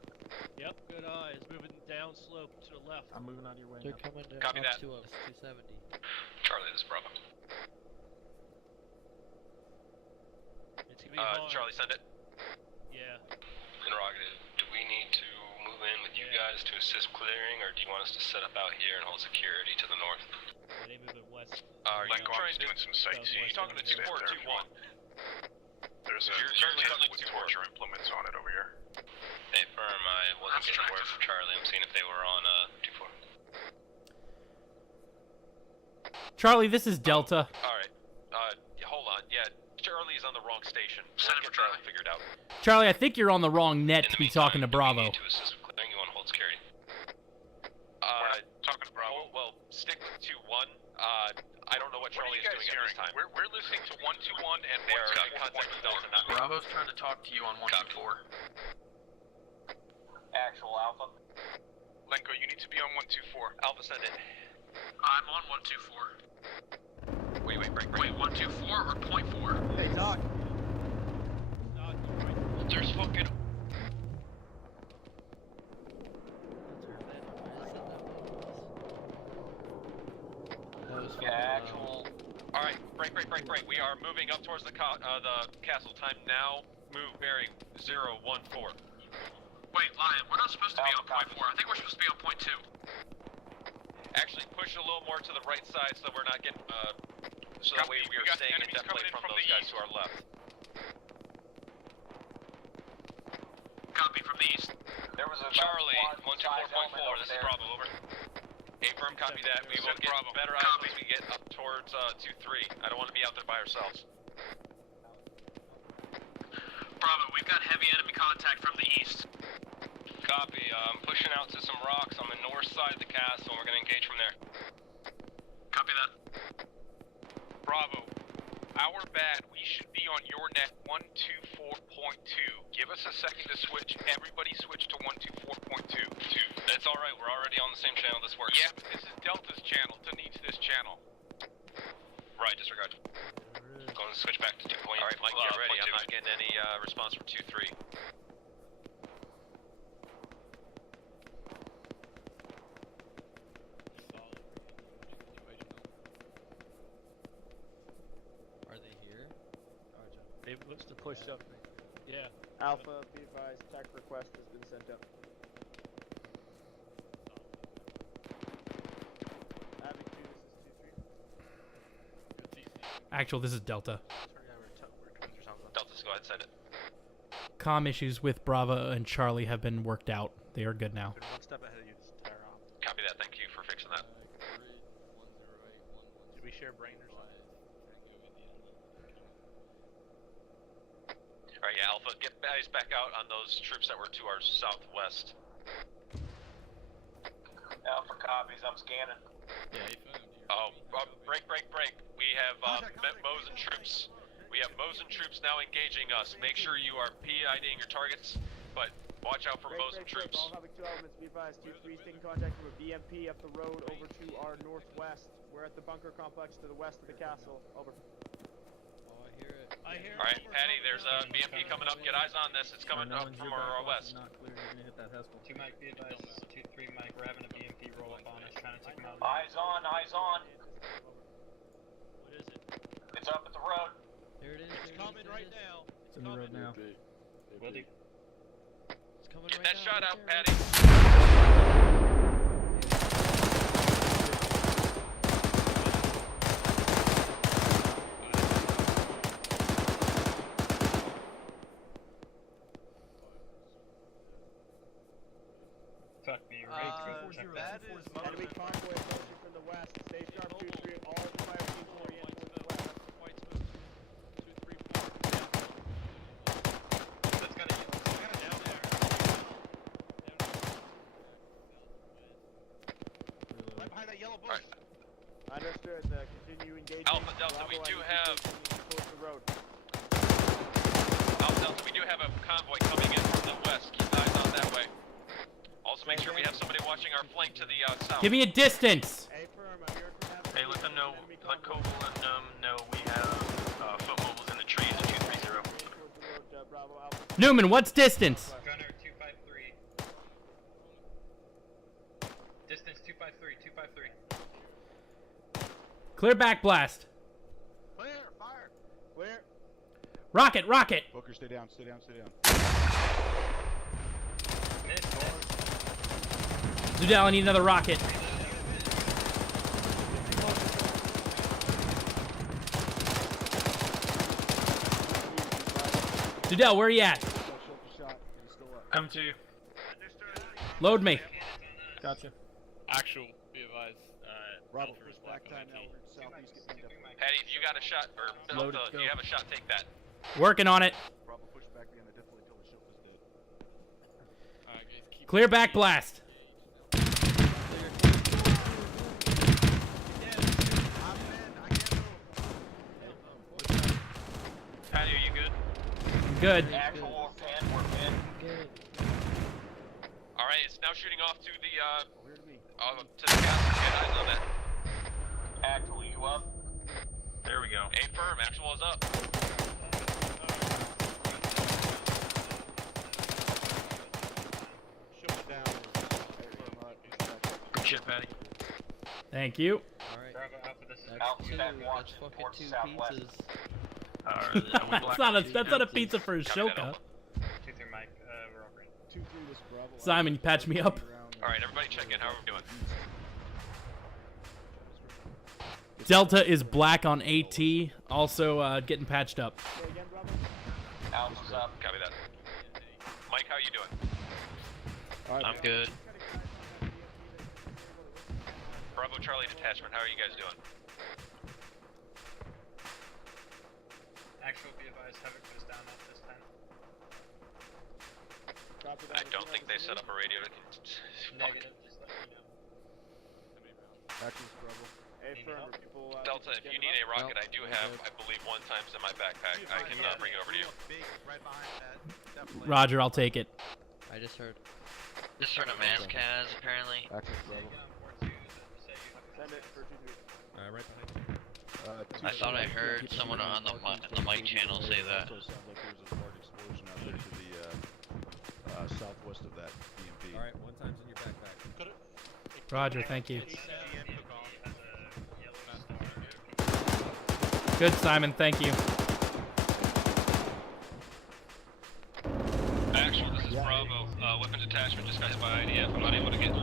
Yep, good eyes. Moving down slope to the left. I'm moving out of your way They're now. coming down Copy up that. to us, 270. Charlie, this is Bravo. It's gonna be hard. Charlie, send it. Yeah. Interrogative. Do we need to move in with you guys to assist clearing, or do you want us to set up out here and hold security to the north? They moving west. Are you Lenko, I'm trying just to... doing some sightseeing. You're talking to 2-4-2-1. There's a You're certainly tank talking with to torture implements on it over here. Hey, firm, I wasn't getting word from Charlie. I'm seeing if they were on 2-4. Charlie, this is Delta. Alright. Hold on. Yeah, Charlie's on the wrong station. Send We'll him get for that figured out. Charlie, I think you're on the wrong net In to the be talking to meantime, Bravo. do we need to assist with clearing? You want to hold security? Talking to Bravo. Well, stick with 2-1. I don't know what What are Charlie you is guys doing hearing? at this time. We're listening to 121 and They're in 124. contact with Delta, not me. Bravo's trying to talk to you on 124. Actual Alpha. Lenko, you need to be on 124. Alpha, send it. I'm on 124. Wait, break. Wait, 124 or .4? Hey, Doc. Doc, you right. There's fucking... Actual. Alright, break. We are moving up towards the castle. Time now. Move bearing 014. Wait, Lion, we're not supposed to be on .4. I think we're supposed to be on .2. Actually, push a little more to the right side so we're not getting, so that way we are staying indefinitely from those guys to our left. Copy from the east. There was a Charlie, 124.4, this is Bravo, over. A-firm, copy that. We will get better eyes once we get up towards 2-3. I don't want to be out there by ourselves. Bravo, we've got heavy enemy contact from the east. Copy. I'm pushing out to some rocks on the north side of the castle, and we're going to engage from there. Copy that. Bravo. Our bad. We should be on your net 124.2. Give us a second to switch. Everybody switch to 124.2. That's alright. We're already on the same channel. This works. Yeah, but this is Delta's channel. Delta needs this channel. Right, disregard. Going to switch back to 2 point. Alright, Mike, get ready. I'm not getting any response from 2-3. Are they here? They looks to push up. Yeah. Alpha, be advised, tech request has been sent up. Avi 2, this is 2-3. Actual, this is Delta. Delta, go ahead, send it. Comm issues with Bravo and Charlie have been worked out. They are good now. Been one step ahead of you this entire op. Copy that. Thank you for fixing that. Did we share brain or something? Alright, yeah, Alpha, get guys back out on those troops that were to our southwest. copies. I'm scanning. Yeah, he found you. Oh, break. We have Mosin troops. We have Mosin troops now engaging us. Make sure you are PIDing your targets, but watch out for Mosin troops. All having 2 elements, be advised. 2-3 taking contact from a BMP up the road over to our northwest. We're at the bunker complex to the west of the castle. Over. Oh, I hear it. Alright, Patty, there's a BMP coming up. Get eyes on this. It's coming up from our west. Not clear. You're gonna hit that Heskel. 2 Mike, be advised. 2-3 Mike, we're having a BMP roll up on us, trying to take him out. Eyes on. What is it? It's up at the road. There it is. It's coming right now. It's in the road now. Will do. It's coming Get right that now. shot out, Terry. Patty. Fuck me, That is enemy convoy approaching from the west. Stay sharp, 2-3. All of the fire teams orient towards the west. That's got a down there. Right behind that yellow bush. Understood. Continue engaging. Alpha Delta, we do have. Towards the road. Alpha Delta, we do have a convoy coming in from the west. Keep eyes on that way. Also, make sure we have somebody watching our flank to the south. Give me a distance. Hey, let them know. Let Koval and know we have foot mobiles in the trees at 230. Newman, what's distance? Gunner 253. Distance 253. Clear back blast. Clear, fire. Clear. Rocket. Booker, stay down. Zudel, I need another rocket. Zudel, where are you at? Come to. Load me. Gotcha. Actual, be advised. Bravo, push back time now. We're southeast. Get lined up. Patty, if you got a shot, or Load it, Delta, if go. you have a shot, take that. Working on it. Bravo, push back again. I definitely told the ship was dead. Alright, guys, keep Clear back blast. Patty, are you good? Good. Actual 10, we're in. Alright, it's now shooting off to the castle. Get eyes on that. Actual, you up? There we go. Affirm, actual is up. Good shit, Patty. Thank you. Alright. Bravo Alpha, this is Alpha, Two, that that's watch fucking towards 2 southwest. pizzas. That's not a pizza for Ashoka. 2-3 Mike, we're over. 2-3, this is Bravo. Simon, you patch me up. Alright, everybody check in. How are we doing? Delta is black on AT, also getting patched up. Alpha's up. Copy that. Mike, how you doing? I'm good. Bravo Charlie detachment, how are you guys doing? Actual, be advised, Havoc was down at this time. I don't think they set up a radio. Negative, just let me know. Actions, Bravo. Delta, if you need a rocket, I do have, I believe, 1 times in my backpack. I can bring it over to you. Big, right behind that. Definitely. Roger, I'll take it. I just heard. Just heard a Mazcaz, apparently. Actions, Bravo. Send it for 2-3. Right behind you. I thought I heard someone on the mic channel say that. Also sounds like there's a large explosion out there to the southwest of that BMP. Alright, 1 time's in your backpack. Roger, thank you. Good, Simon, thank you. Actual, this is Bravo. Weapon detachment just got hit by IDF. I'm not able to get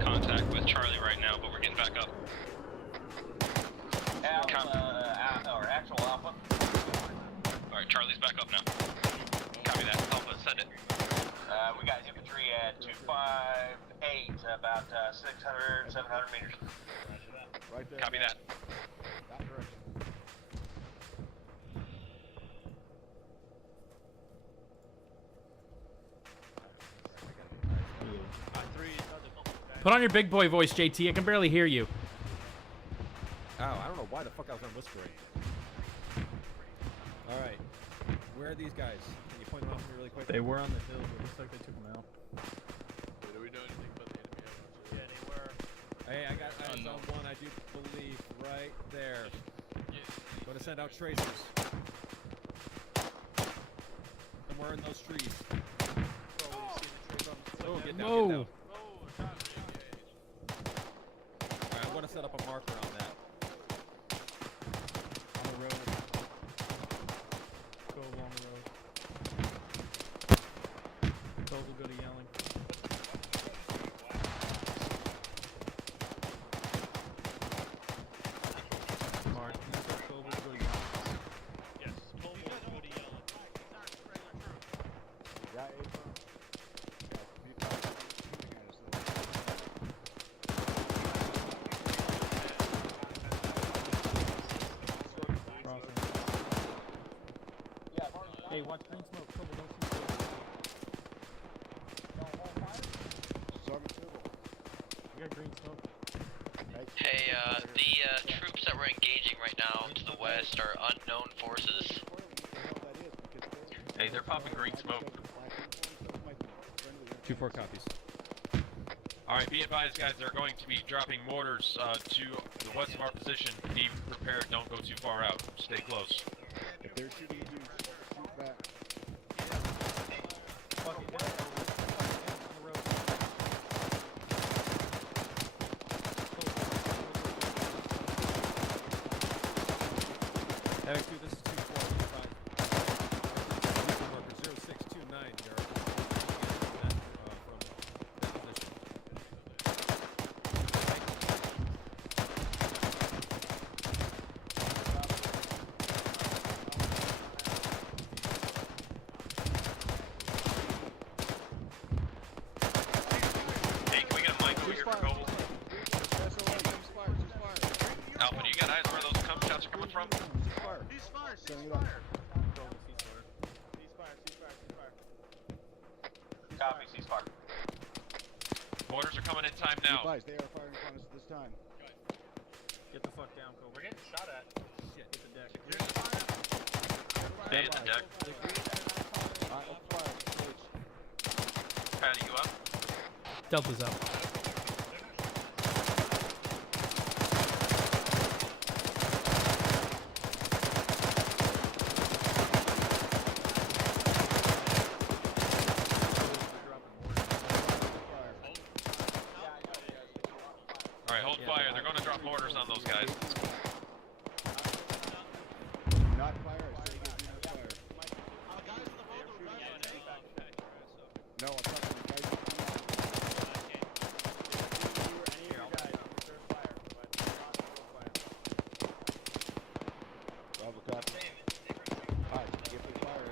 contact with Charlie right now, but we're getting back up. Actual Alpha. Alright, Charlie's back up now. Copy that. Alpha, send it. We got infantry at 258, about 600, 700 meters. Right there. Copy that. That direction. Put on your big boy voice, JT. I can barely hear you. Oh, I don't know why the fuck I was on whispering. Alright. Where are these guys? Can you point them out for me really quick? They were on the hill, but it looks like they took them out. Wait, do we know anything about the enemy evidence? Yeah, they were. Hey, I got eyes on one, I do believe, right there. Going to send out tracers. Somewhere in those trees. Oh, get down, Whoa. get down. Alright, I'm going to set up a marker on that. On the road. Go along the road. Cove will go to yelling. Mark, you said Cove will go to yelling. Yes, Cove will go to yelling. Hey, watch green smoke. Cove, don't shoot Cove. We got green smoke. Hey, the troops that we're engaging right now to the west are unknown forces. Hey, they're popping green smoke. 2-4 copies. Alright, be advised, guys, they're going to be dropping mortars to the west of our position. Be prepared, don't go too far out. Stay close. If they're shooting you, shoot back. Havoc 2, this is 2-4. Marker 0629. You're from that position. Hey, can we get a mic over here for Goble? Alpha, do you got eyes where those shots are coming from? Ceasefire! Ceasefire! Copy, ceasefire. Mortars are coming in time now. Advise, they are firing upon us this time. Get the fuck down, Cove. We're getting shot at. Shit, hit the deck. Stay at the deck. Alright, let's fire. Patty, you up? Delta's up. Alright, hold fire. They're going to drop mortars on those guys. Not fire, I say again, do not fire. No, I'm talking to the guys. Bravo, copy. Alright, give me fire.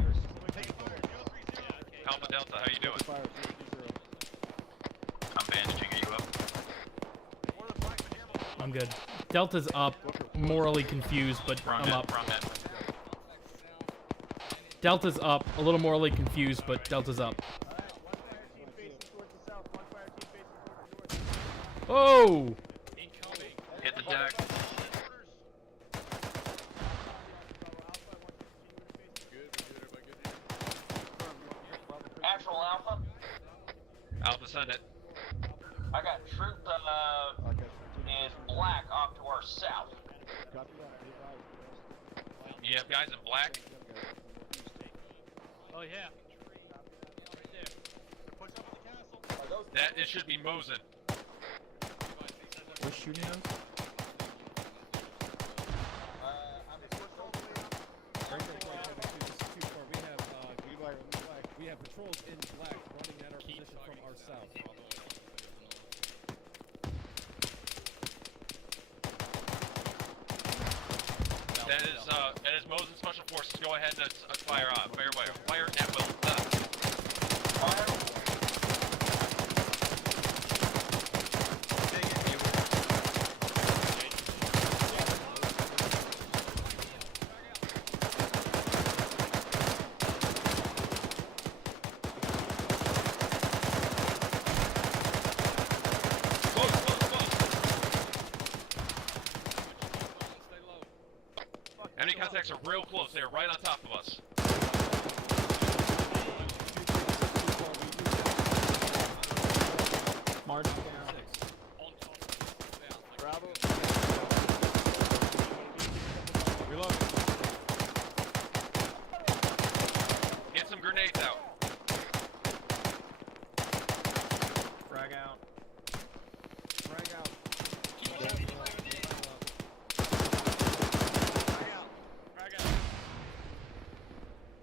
Alpha Delta, how you doing? Fire, 030. I'm bandaging. Are you up? I'm good. Delta's up. Morally confused, but I'm up. Delta's up. A little morally confused, but Delta's up. Oh! Hit the deck. Actual Alpha. Alpha, send it. I got troop in black off to our south. Copy that, You have guys in black? Oh yeah. Right there. Push up the castle. That it should be Mosin. Who's shooting us? We have patrols in black running at our position from our south. That is Mosin Special Forces. Go ahead and fire on. Fire away. Fire at will. contacts are real close. They are right on top of us. March down. Bravo. Reload. Get some grenades out. Frag out. Frag out.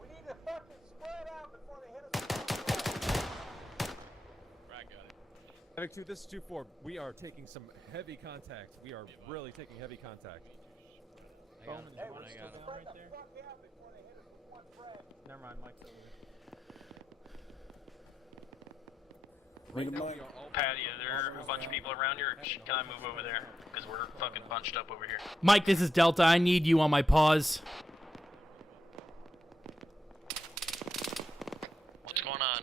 We need to fucking spread out before they hit us. Frag got it. Havoc 2, this is 2-4. We are taking some heavy contact. We are really taking heavy contact. I got him. Hey, we're I just got him. spread the fuck out before they hit us with one frag. Never mind, Mike's over there. Right now, we are all Patty, are there a bunch of people around here? Can I move over there? Because we're fucking bunched up over here. Mike, this is Delta. I need you on my pause. What's going on?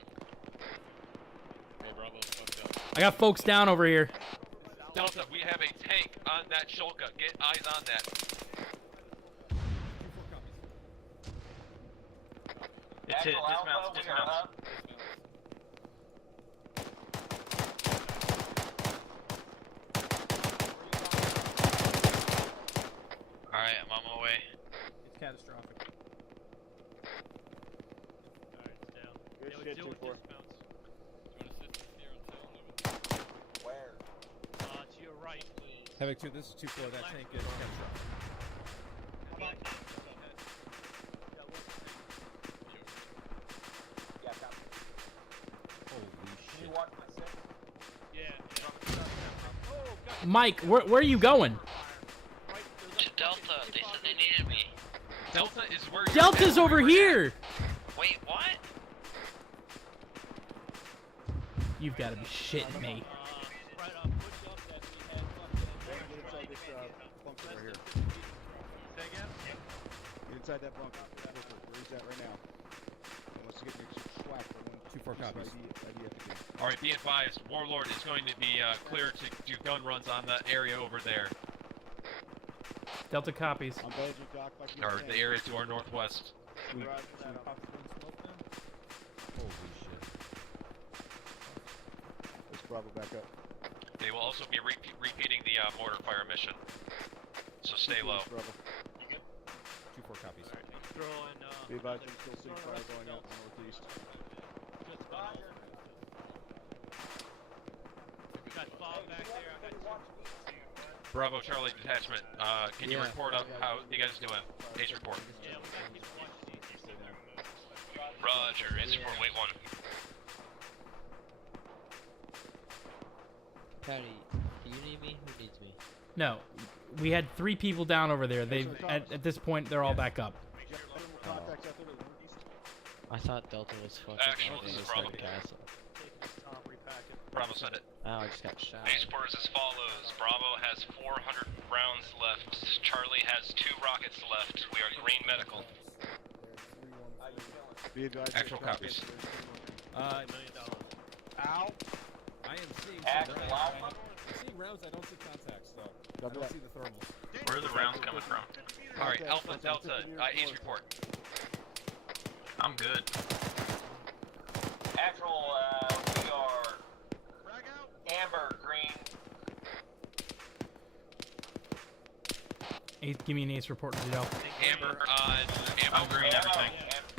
Hey, Bravo, fucked up. I got folks down over here. Delta, we have a tank on that Shulka. Get eyes on that. It's hit. Dismounts. Dismounts. Alright, I'm on my way. It's catastrophic. Alright, it's down. Good Yeah, shit, deal with 2-4. dismounts. Where? To your right, please. Havoc 2, this is 2-4. That tank is catastrophic. Yeah, copy. Holy You shit. want my six? Yeah. Mike, where are you going? To Delta, they said they needed me. Delta is where you're Delta's at. over here. Wait, what? You've got to be shitting me. Right up, push up that we had fucking... Get inside this bunker right here. Say again? Get inside that bunker. Where he's at right now. Unless you get me some swag for 2-4 copies. All right, be advised. Warlord is going to be cleared to do gun runs on the area over there, Delta copies. I'm Belgian, Doc. Like you or said. the area to our northwest. Holy shit. Let's Bravo back up. They will also be repeating the mortar fire mission, so stay low. Bravo. 2-4 copies. Throw in, Be advised, I'm still seeing fire going out in the northeast. just about got fog back there. I got Bravo Charlie detachment. Can you report up how you guys doing? Ace report. yeah, we got people watching these. Roger, it's for wait one. Patty, do you need me? Who needs me? No, we had 3 people down over there. They at this point they're all back up. Contacts out there to the northeast. I thought Delta was fucking Actual, on the this is other side of Bravo. the castle. Bravo send it. Oh, I just got shot. Base report is as follows. Bravo has 400 rounds left. Charlie has 2 rockets left. We are green medical. Be advised, Actual copies. $1 million. Ow! I am seeing Actual rounds. alpha? I'm seeing rounds. I don't see contacts though. I Copy don't that. see the thermals. Where are the rounds coming from? All right, Alpha Delta, Ace report. I'm good. Actual, we are amber, green. Give me an ace report to Delta. Amber on ammo green everything.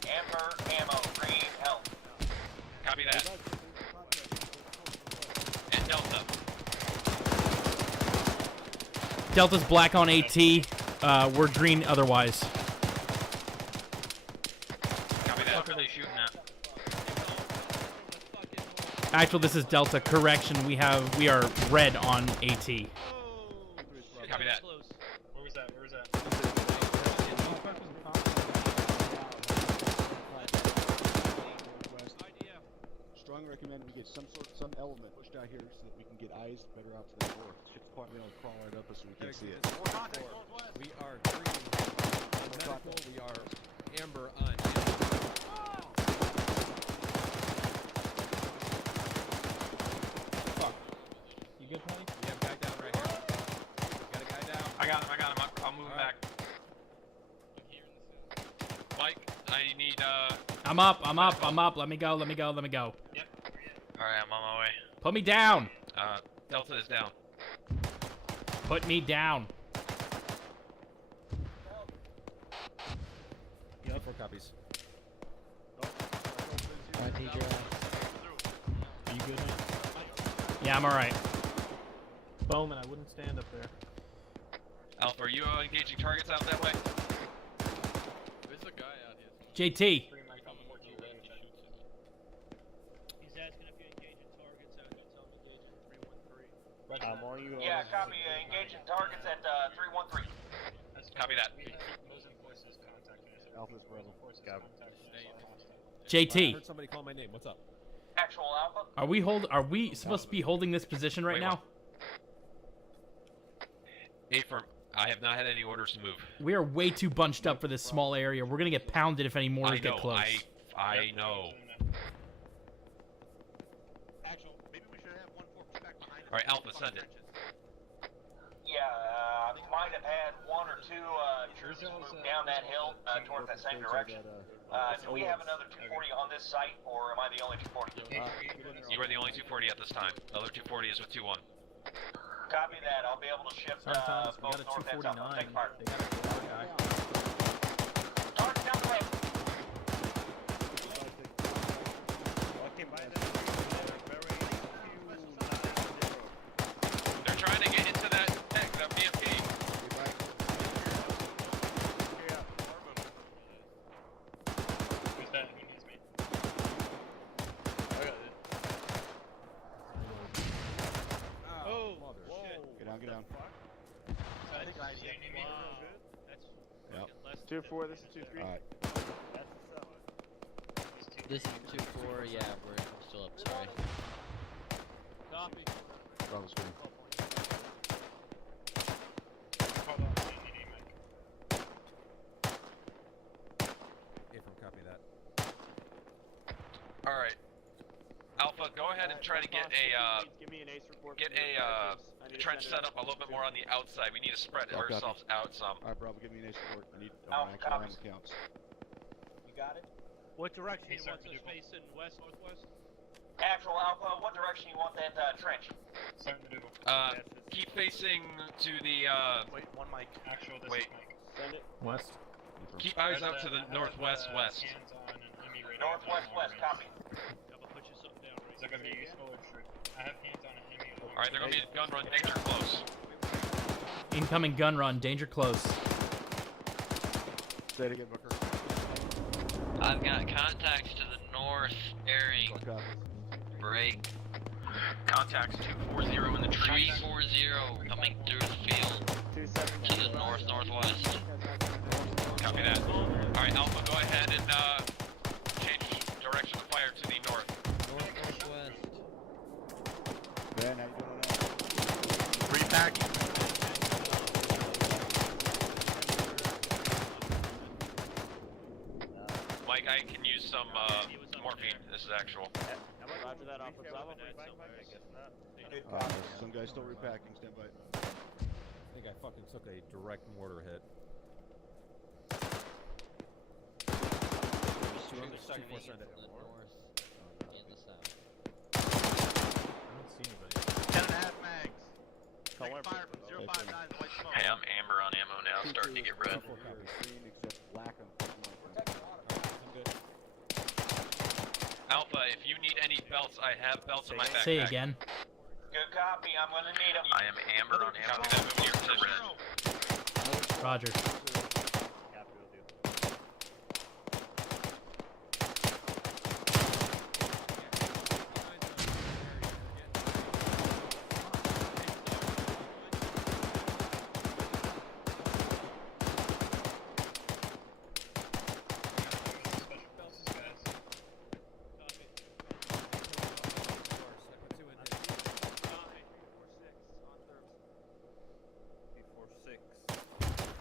Amber, ammo, green, health. Copy that. And Delta. Delta's black on AT. We're green otherwise. Copy that. What are they shooting at? Actual, this is Delta. Correction, we are red on AT. Copy that. Where was that? Where was that? Strong recommend we get some element pushed out here so that we can get eyes better out to the north. Ship's point, we don't crawl right up us so we can see it. We are green on medical. We are amber on amber. Fuck. You good, Patty? We have a guy down right here. Got a guy down. I got him. I'll move All back. right. I'm up. I'm up. I'm up. Let me go. Let me go. Let me go. Yep. Alright, I'm on my way. Put me down. Delta is down. Put me down. Yep. 4 copies. I need your ass. Are you good, man? Yeah, I'm alright. Bowman, I wouldn't stand up there. Alpha, are you engaging targets out that way? There's a guy out here. JT. He's asking if you're engaging targets out here. Tell him engaging 313. I'm on you. Yeah, copy. Engaging targets at 313. Copy that. Alpha's brother. JT. I heard somebody call my name. What's up? Actual Alpha. Are we supposed to be holding this position right now? Affirm. I have not had any orders to move. We are way too bunched up for this small area. We're gonna get pounded if any mortars I know. get close. I know. Actual, maybe we should have 1-4 back behind us. All right, Alpha, send it. Yeah, might have had 1 or 2 troops move down that hill towards that same direction. Do we have another 240 on this site, or am I the only 240? You are the only 240 at this time. The other 240 is with 2-1. Copy that. I'll be able to shift Sometimes we both got a north and south. 249. Take fire. They got a guy. Target down the road. They're trying to get into that BMP. Who's that? Who needs me? I got it. Oh, Shit. Get down, get down. Wow. That's Yep. 2-4, this is 2-3. Alright. This is 2-4, yeah, we're still up, sorry. Copy. Bravo's good. Affirm, copy that. All right. Alpha, go ahead and try to get a Give me an ace report. get from your a objectives. I need to trench send it set up a little bit more on the outside. We need to spread I'll copy. ourselves out some. Alright, Bravo, give me an ace report. I need Alpha actual copies. ammo counts. You got it? What direction Hey, you sir, want us facing? West, northwest? Actual Alpha, what direction you want that trench? Keep facing to the Wait, one mic. Actual, this Wait. is Mike. Send it. West. keep eyes out to the northwest west. Northwest west, copy. I'm gonna put you something down right Is that gonna be useful or should I have hands on an enemy? All right, they're gonna be a gun run. Danger close. Incoming gun run. Danger close. Say it again, Booker. I've got contacts to the north airing. Break. Contacts 240 in the trees. 340 coming through the field to the northwest. Copy that. All right, Alpha, go ahead and change direction of fire to the north. Northwest. Ben, how you doing on that? Repacking. Mike, I can use some morphine. This is actual. Roger that, Alpha Bravo. Some guys still repacking. Stand by. I think I fucking took a direct mortar hit. Troops Second moving send it. from the north and the south. I don't see anybody. 10.5 mags. Take fire from 059 white smoke. Hey, I'm amber on ammo now. Starting to get red. Green except black on Alpha, if you need any belts, I have belts in my backpack. Say again. Good copy, I'm gonna need them. I am amber on ammo. That move near to red. Roger.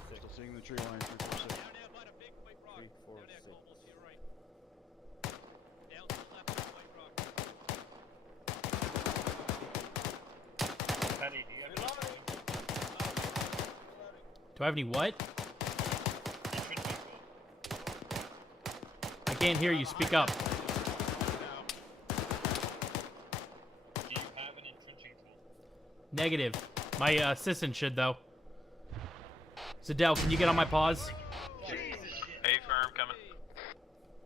Still seeing the tree line. 346. Down there by the big white rock. Down there, Cobalt, to your right. Down to the left of the white rock. Patty, do you have any? Do I have any what? You should be cool. I can't hear you. Speak up. Do you have an entrenching tool? Negative. My assistant should, though. Zadell, can you get on my pause? Hey, firm, coming.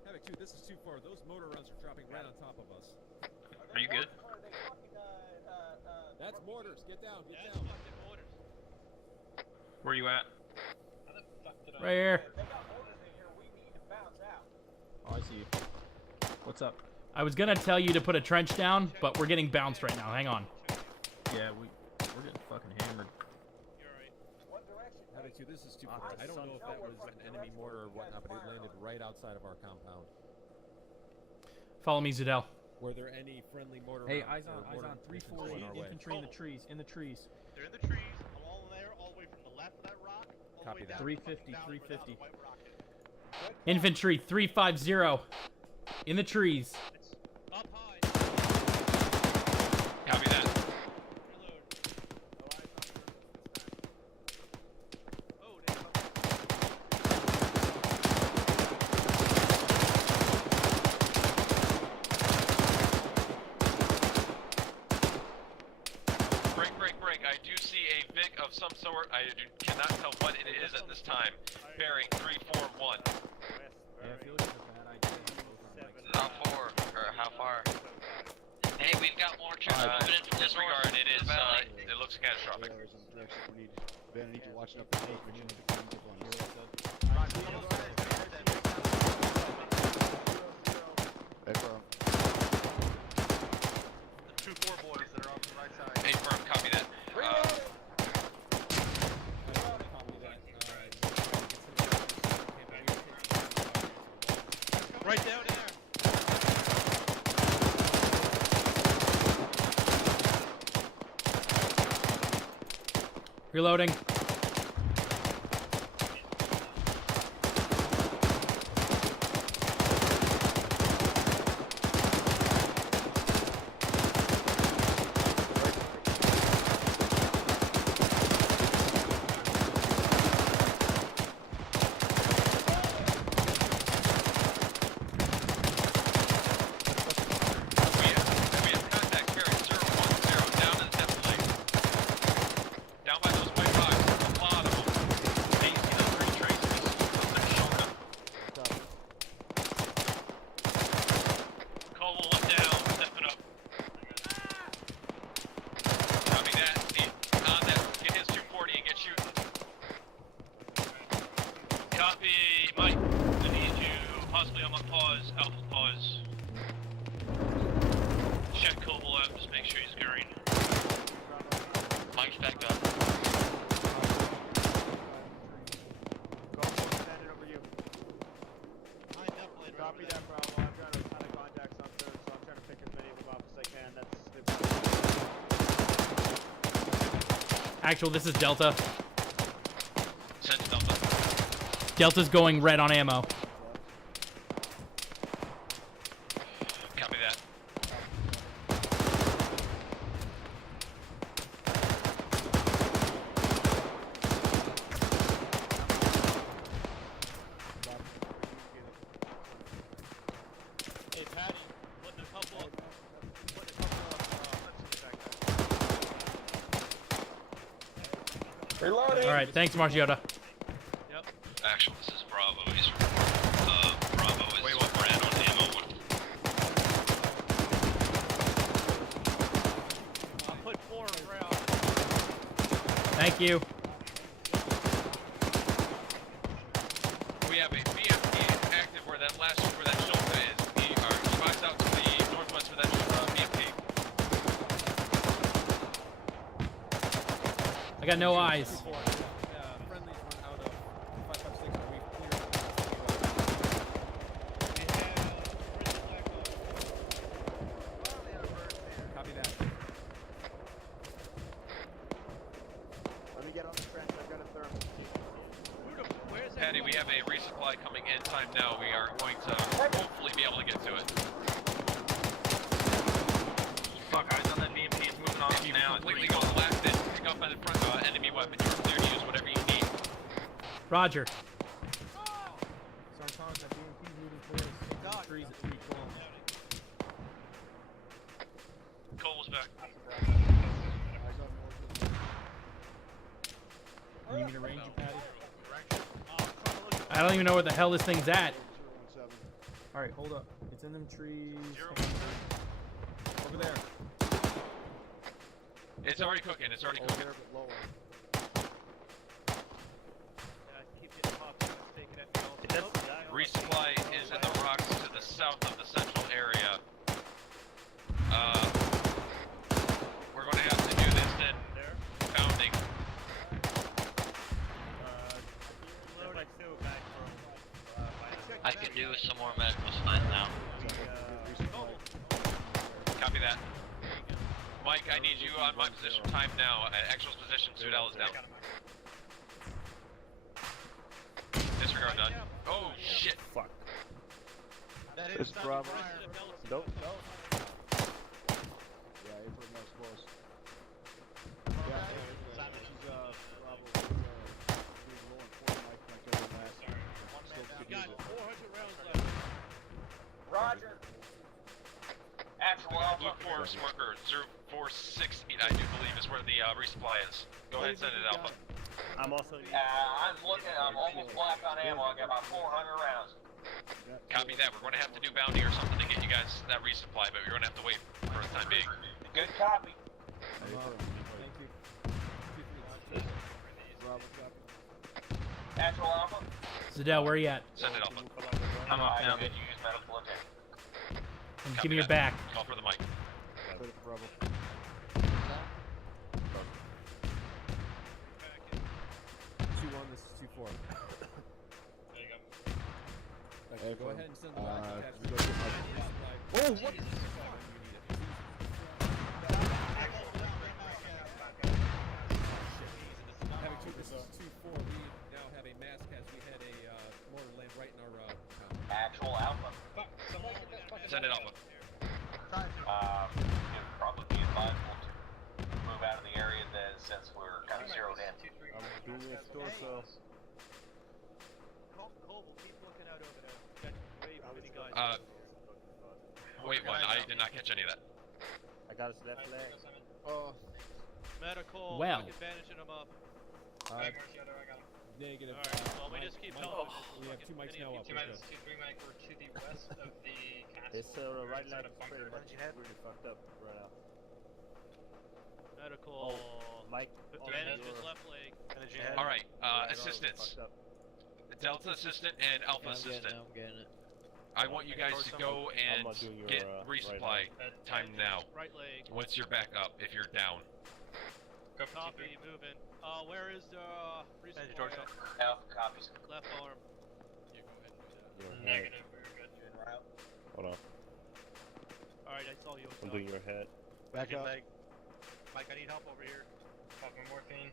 Havoc 2, this is 2-4. Those motor runs are dropping right on top of us. Are you good? That's mortars. Get down. Get down. Where you at? Right here. Oh, I see you. What's up? I was gonna tell you to put a trench down, but we're getting bounced right now. Hang on. Yeah, we're getting fucking hammered. Havoc 2, this is 2-4. I don't know if that was an enemy mortar or whatnot, but it landed right outside of our compound. Follow me, Zadell. Were there any friendly mortar Hey, rounds eyes or on mortar 340 on our way? infantry in the trees. In the trees. They're in the trees, along there, all the way from the left of that rock, all Copy the way that. down 350, down where the 350. white rock is. Infantry 350 in the trees. It's up high. Copy that. Reload. Oh, Break. I do see a Vic of some sort. Cannot tell what it is at this time. Bearing 341. Yeah, I feel like it's a bad idea. How far? Or how far? Hey, we've got more troops moving in from the Disregard. north. It is. The valley. It looks catastrophic. There's some direction we need. Ben, I need you watching up the gate. We need to come up on us. Hey, bro. the 2-4 boys that are on the right side. Hey, firm, copy that. Right down in there. Reloading. We have contact bearing 010 down in the depth lane. Down by those white rocks. A lot of them. They see those green traces. They're showing up. Cole will look down, step it up. Copy that. On that, get his 240 and get shooting. Copy, Mike. I need you possibly on my pause, alpha pause. Check Cobble out, just make sure he's green. Mike's back up. Standing over you. Copy that, Bravo. I'm trying to kind of contacts on third, so I'm trying to pick as many of them up as I can. That's Actual, this is Delta. Send to Delta. Delta's going red on ammo. Copy that. Hey, Patty, putting a couple of All right, thanks, Marciota. Yep. Actual, this is Bravo. He's Bravo is red on ammo. I put 4 around. Thank you. We have a BMP active where that shelter is. We are spies out to the northwest for that BMP. I got no eyes. Friendlies run out of 556 and we've cleared. Copy that. Let me get on the trench. I've got a thermal. Patty, we have a resupply coming in time now. We are going to hopefully be able to get to it. Fuck, eyes on that BMP. It's moving on us now. Completely go left and pick up by the front enemy weapon. You're clear to use whatever you need. Roger. Sometimes that BMP moving towards. Can you need to range you, Patty? I don't even know where the hell this thing's at. 017. Alright, hold up. It's in them trees. Over there. It's already cooking. It's already Over cooking. there, but lower. Keep getting popped up, taking it. Resupply is in the rocks to the south of the central area. We're going to have to do this in bounding. I could do with some more medical supplies now. Copy that. Mike, I need you on my position time now. Actual's position, Sudal is down. Disregard done. Oh shit. Fuck. It's Bravo. Nope. Yeah, April was close. Yeah, this is Bravo. He's rolling 40 Mike over last. We got 400 rounds left. Roger. Actual Blue Alpha. Force worker 0468, I do believe, is where the resupply is. Go ahead and send it, Alpha. I'm also. I'm looking. I'm almost black on ammo. I got about 400 rounds. Copy that. We're going to have to do bounty or something to get you guys that resupply, but we're going to have to wait for the time being. Good copy. Thank you. Bravo copy. Actual Alpha. Zadell, where are you at? Send it, Alpha. I'm up now. Did you use medical attention? And give me your back. Call for the mic. Clear for Bravo. 2-1, this is 2-4. Hey, Go ahead and send the back. we go get Mike. Oh, what? Having two, this is 2-4. We now have a mass catch. We had a mortar land right in our Actual Alpha. Send it, Alpha. It'd probably be advisable to move out of the area then, since we're kind of zeroed in. I'm doing this torso. Colville, keep looking out over there. Got way many guys. Wait one, I did not catch any of that. I got his left leg. Medical. Well. Taking bandaging them up. negative. Alright, well, we just keep going. We have 2 mics now up. Two mics, 2-3 mic. We're to the west of the castle. It's right leg pretty much really fucked up right now. Medical. Mike. Bandage his left leg. Alright, assistants. Delta assistant and Alpha assistant. I'm getting it. I want you guys to go and get resupply time now. Right leg. What's your backup if you're down? Copy, moving. Where is the resupply? Alpha copies. Left arm. Negative, we're good. Hold on. Alright, I saw you. I'm doing your head. Back up. Mike, I need help over here. Popping morphine.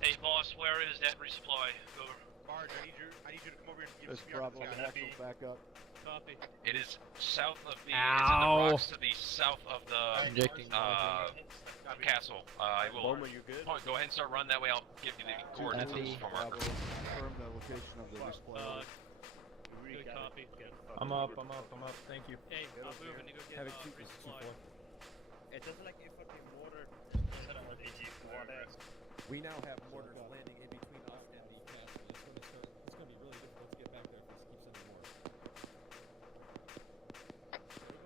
Hey boss, where is that resupply? Go. Barge, I need you to come over here and give It's us some Bravo. Actual back up. Copy. It is south of the. Ow. It's in the rocks to the south of the Injecting castle. I will. Bowman, you good? Go ahead and start running. That way, I'll give you the coordinates of this Bravo. marker. Confirm the location of the resupply. Good copy. I'm up. Thank you. Hey, I'm moving to go get Have it 2 resupply. 4. It doesn't like if fucking mortar. We now have mortars landing in between us and the castle. It's gonna be really difficult to get back there if this keeps sending more.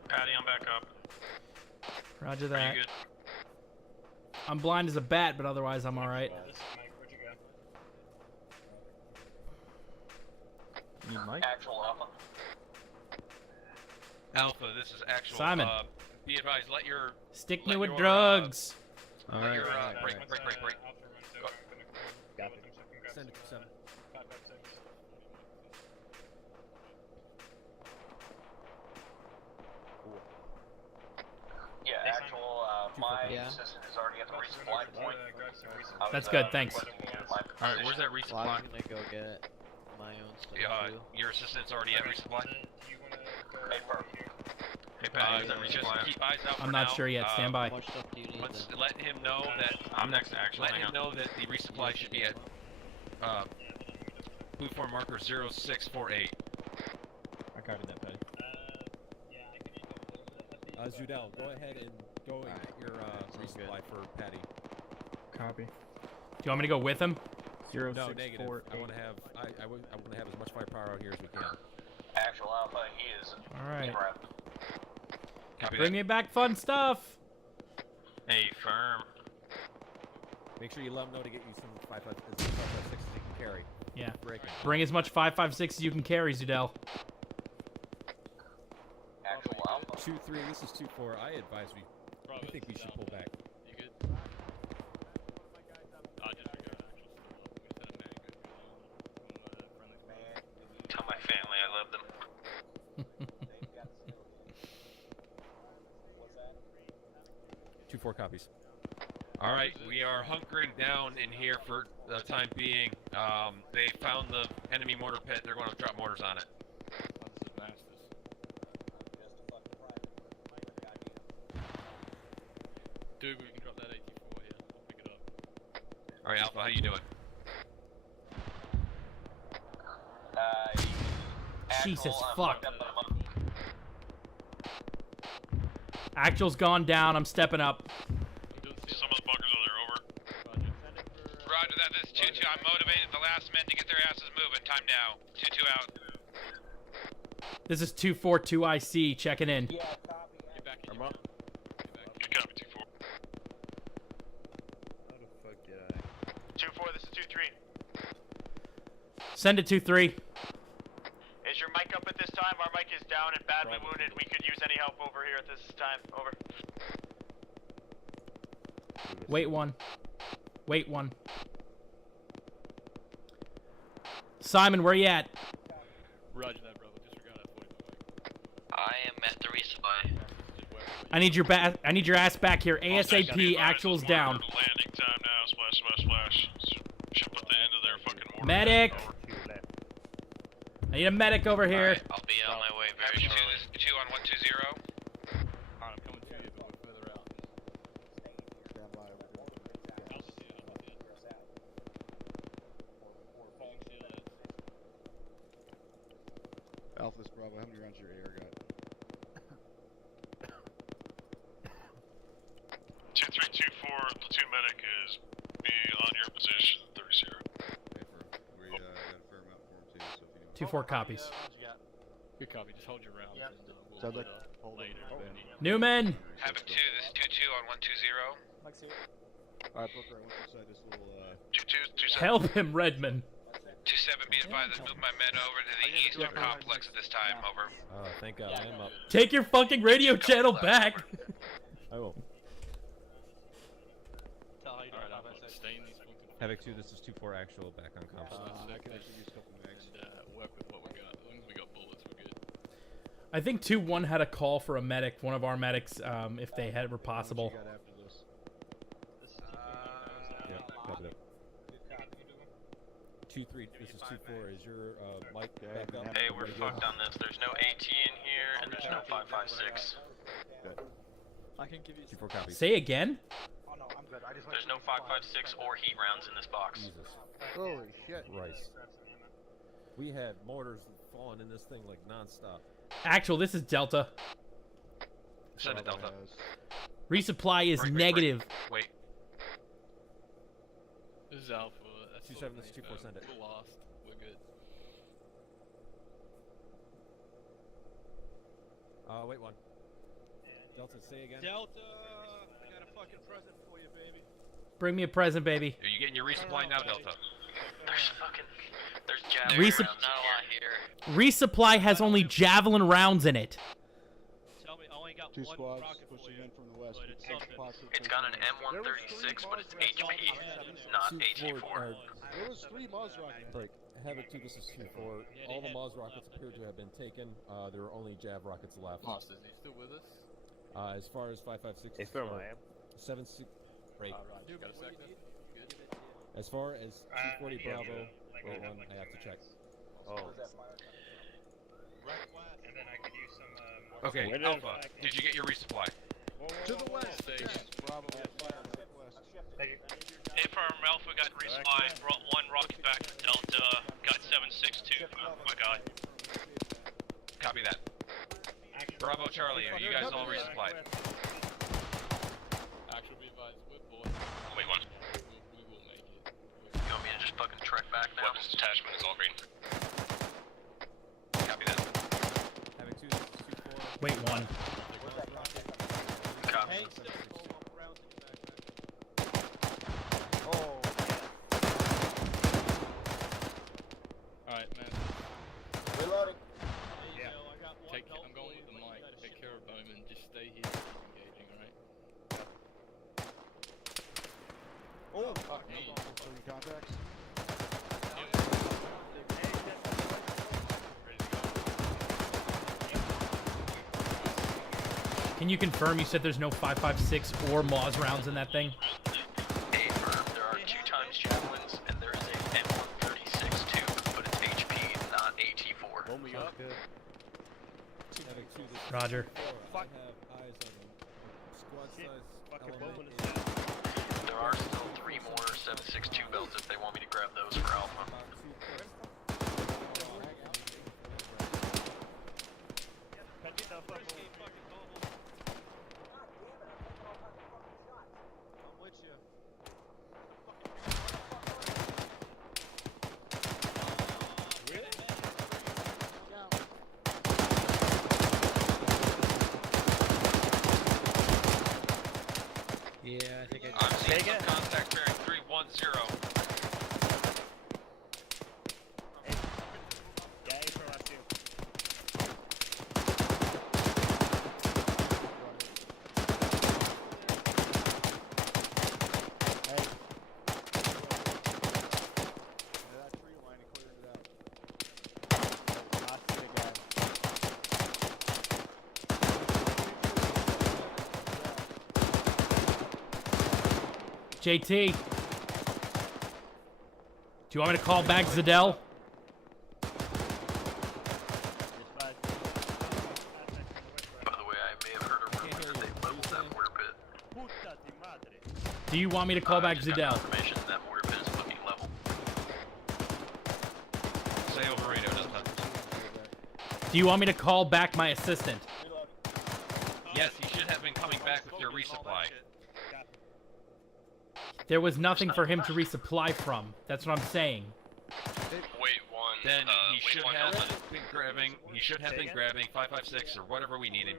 Patty, I'm back up. Roger Are that. you good? I'm blind as a bat, but otherwise I'm alright. This is Mike, where'd you go? Need Mike? Actual Alpha. Alpha, this is actual. Simon. Be advised, let your. Stick me let with your, drugs. Let your break. Got it. Send it to 7. Yeah, actual. My assistant is already at the resupply point. That's good, thanks. Alright, where's that Well, resupply? I'm gonna go get it. My own stuff too. Your assistant's already at resupply? Hey, perfect. Hey, Patty, just keep eyes out for I'm now. not sure yet. Stand by. How much stuff do you need Let's then? let him know that. I'm next to action. Let him know that the resupply should be at blue form marker 0648. I copied that, Patty. Zudel, go ahead and go and get your resupply for Patty. Copy. Do you want me to go with him? No, negative. I want to have I want to have as much firepower out here as we can. Actual Alpha, he is. All right. Copy Bring me back fun stuff. Hey, firm. Make sure you let them know to get you some 5.56 as you can carry. Yeah. Breaking. Bring as much 5.56 as you can carry, Zudel. Actual Alpha. 2-3. This is 2-4. I advise we. I think we should pull back. You good? I just got Tell my family I love them. 2-4 copies. All right, we are hunkering down in here for the time being. They found the enemy mortar pit. They're going to drop mortars on it. Dude, we can drop that 84 here. I'll pick it up. All right, Alpha, how you doing? Jesus fuck. Actual's gone down. I'm stepping up. Some of the bunkers are there, over. Roger that, this is 2-2. I'm motivated the last men to get their asses moving. Time now. 2-2 out. This is 242 IC checking in. Get back in. I'm up. Good copy, 2-4. How the fuck did I? 2-4, this is 2-3. Send it 2-3. Is your mic up at this time? Our mic is down and badly wounded. We could use any help over here at this time. Over. Wait one. Wait one. Simon, where you at? Roger that, brother. Disregard that 45. I am at the resupply. I need your ass back here ASAP. Actual's down. Landing time now. Splash, splash, splash. Should put the end of their fucking mortar. Medic. I need a medic over here. Right, I'll be on my way very shortly. 2 on 120. Alright, I'm coming to you, but we're further out. Stand by. Alpha, this Bravo, how many rounds your AR got? 2324, platoon medic is me on your position, 30-0. Okay, we got a fair amount for him too, so if you need 2-4 copies. Good copy. Just hold your rounds. Yep. And, we'll Sounds like later. Newman. Havoc 2, this is 2-2 on 120. Alright, Booker, I want you to decide this little, 2-2, 2-7. Help him, Redman. 2-7, be advised, let's move my men over to the eastern complex at this time, over. Thank God, I am up. Take your fucking radio channel back. I will. Alright, I'm gonna stay in these fucking... Havoc 2, this is 2-4 actual, back on comms. I can actually use a couple mags. And, work with what we got. As long as we got bullets, we're good. I think 2-1 had a call for a medic, one of our medics, if they had were possible. What you got after this? Yeah, copy that. 2-3, this is 2-4. Is your mic back up? Hey, we're fucked on this. There's no AT in here, and there's no 5.56. Good. I can give you 2-4 copies. Say again? Oh no, I'm good. I just There's no 5.56 or heat rounds in this box. Jesus. Holy shit. Rice. We had mortars falling in this thing like non-stop. Actual, this is Delta. Send it, Delta. Resupply is Break, negative. Wait. This is Alpha. That's 2-7, this is 2-4, send it. We're lost. We're good. Wait one. Delta, say again. Delta! I got a fucking present for you, baby. Bring me a present, baby. Are you getting your resupply now, Delta? There's javelin Resup- rounds Not a lot here. here. Resupply has only javelin rounds in it. Tell me, I only got Two one squads rocket for pushing you. in from the west. But it's Six something. spots are It's got an pushing in. M136, but it's HP, not HE4. There was 3 Moz rockets. Break. Havoc 2, this is 2-4. All the Moz rockets appear to have been taken. There are only Jav rockets left. Monsters, are you still with us? As far as 5.56, Hey, Phil, I am. 7-6. Break. You got a second? Good. As far as 240 Bravo, wait one, I have to check. Oh. And then I could use some, Okay, Alpha, did you get your resupply? To the west. Station. Yes, Bravo, fire west. Hey, from Alpha, got resupply, brought 1 rocket back to Delta, got 762. Oh my god. Copy that. Bravo, Charlie, are you guys all resupplied? Actual be advised, we're boys. Wait one. We will make it. You want me to just fucking black now. Weapons detachment is all green. Copy that. Having 2, this is 2-4. Wait, one. Copy. Hey, still rounds in your backpack. Oh. Alright, man. Reloading. Yeah. I got one belt I'm going for with the you, mic. but you Take gotta care of ship Bowman. Just stay here. Keep engaging, alright? Oh, fuck. Hey. Three contacts. Can you confirm you said there's no 5.56 or Maws rounds in that thing? Affirm, there are 2 times javelins, and there is a M136 too, but it's HP, not AT4. Roll me up. Good. Having 2, this is Roger. 2-4. I have eyes on them. Squad size Fucking element Bowman is is There are still 3 more 7.62 belts if they want me to grab those for Alpha. about 2 I'm with you. Yeah, I think I'm seeing some contact bearing 310. That tree line and clearing it out. I see the guy. JT. Do you want me to call back Zadell? By the way, I may have heard a rumor that they leveled that mortar pit. Do you want me to call back Just got Zadell? confirmation that mortar pit is looking level. Say over radio, doesn't matter. Do you want me to call back my assistant? Yes, you should have been coming back with your resupply. There was nothing for him to resupply from. That's what I'm saying. Wait one. Then he wait should one have Alpha. been grabbing. He should have been grabbing 5.56 or whatever we needed.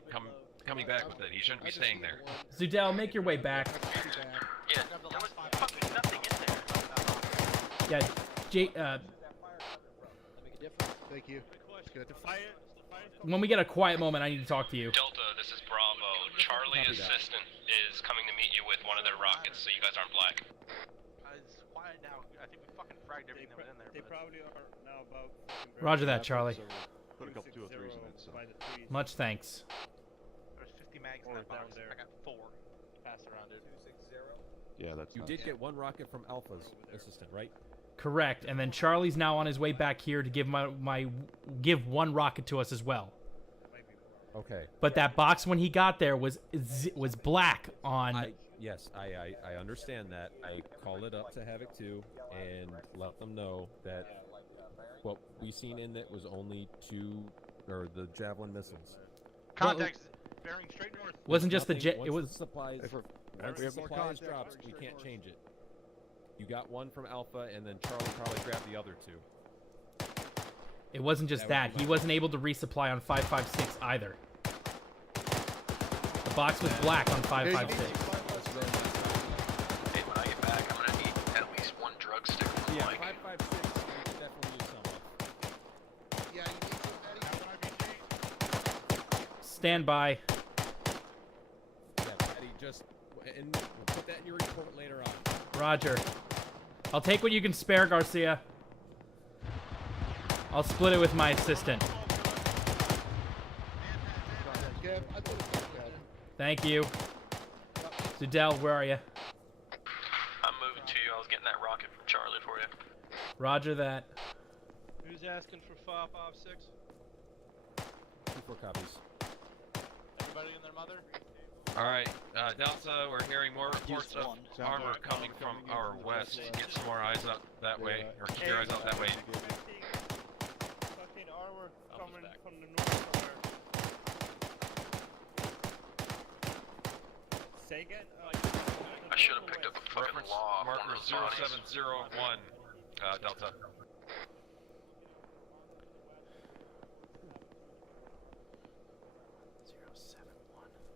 Coming back with it. He shouldn't be staying there. Zudel, make your way back. Yeah, there was fucking nothing in there. Yeah, Thank you. Good. when we get a quiet moment, I need to talk to you. Delta, this is Bravo. Charlie assistant is coming to meet you with one of their rockets, so you guys aren't black. It's quiet now. I think we fucking fragged everything that was in there. They probably are now about. Roger that, Charlie. Put a couple 2 or 3s in it. So. By the trees. Much thanks. There's 50 mags in Or that down box. there. I got 4. Pass around it. Yeah, that's. You not did bad. get 1 rocket from Alpha's assistant, right? Correct. And then Charlie's now on his way back here to give give 1 rocket to us as well. Okay. But that box when he got there was black on. Yes, I understand that. I called it up to Havoc 2 and let them know that what we seen in it was only 2 or the javelin missiles. Contacts bearing straight north. Wasn't just the Nothing- jet. once It was the supplies. Once we the have more supplies contact, drops, bearing we straight can't north. change it. You got 1 from Alpha, and then Charlie probably grabbed the other 2. It wasn't just That would that. be He my wasn't able to resupply on 5.56 either. The box was black on 5.56. Hey, when I get back, I'm gonna need at least 1 drug stick from Yeah, Mike. 5.56, we could definitely use some of. Yeah, you need some, Stand by. Yeah, Eddie, just and we'll put that in your report later on. Roger. I'll take what you can spare, Garcia. I'll split it with my assistant. Kev, I thought it was bad. Thank you. Zudel, where are you? I'm moving to you. I was getting that rocket from Charlie for you. Roger that. Who's asking for 5.56? 2-4 copies. Everybody and their mother? Alright, Delta, we're hearing more reports of armor coming from our west. Get some more eyes up that way, or keep your eyes out that way. Fucking armor coming from the north somewhere. Say again? I should have picked up a fucking law. Marker 0701. Delta.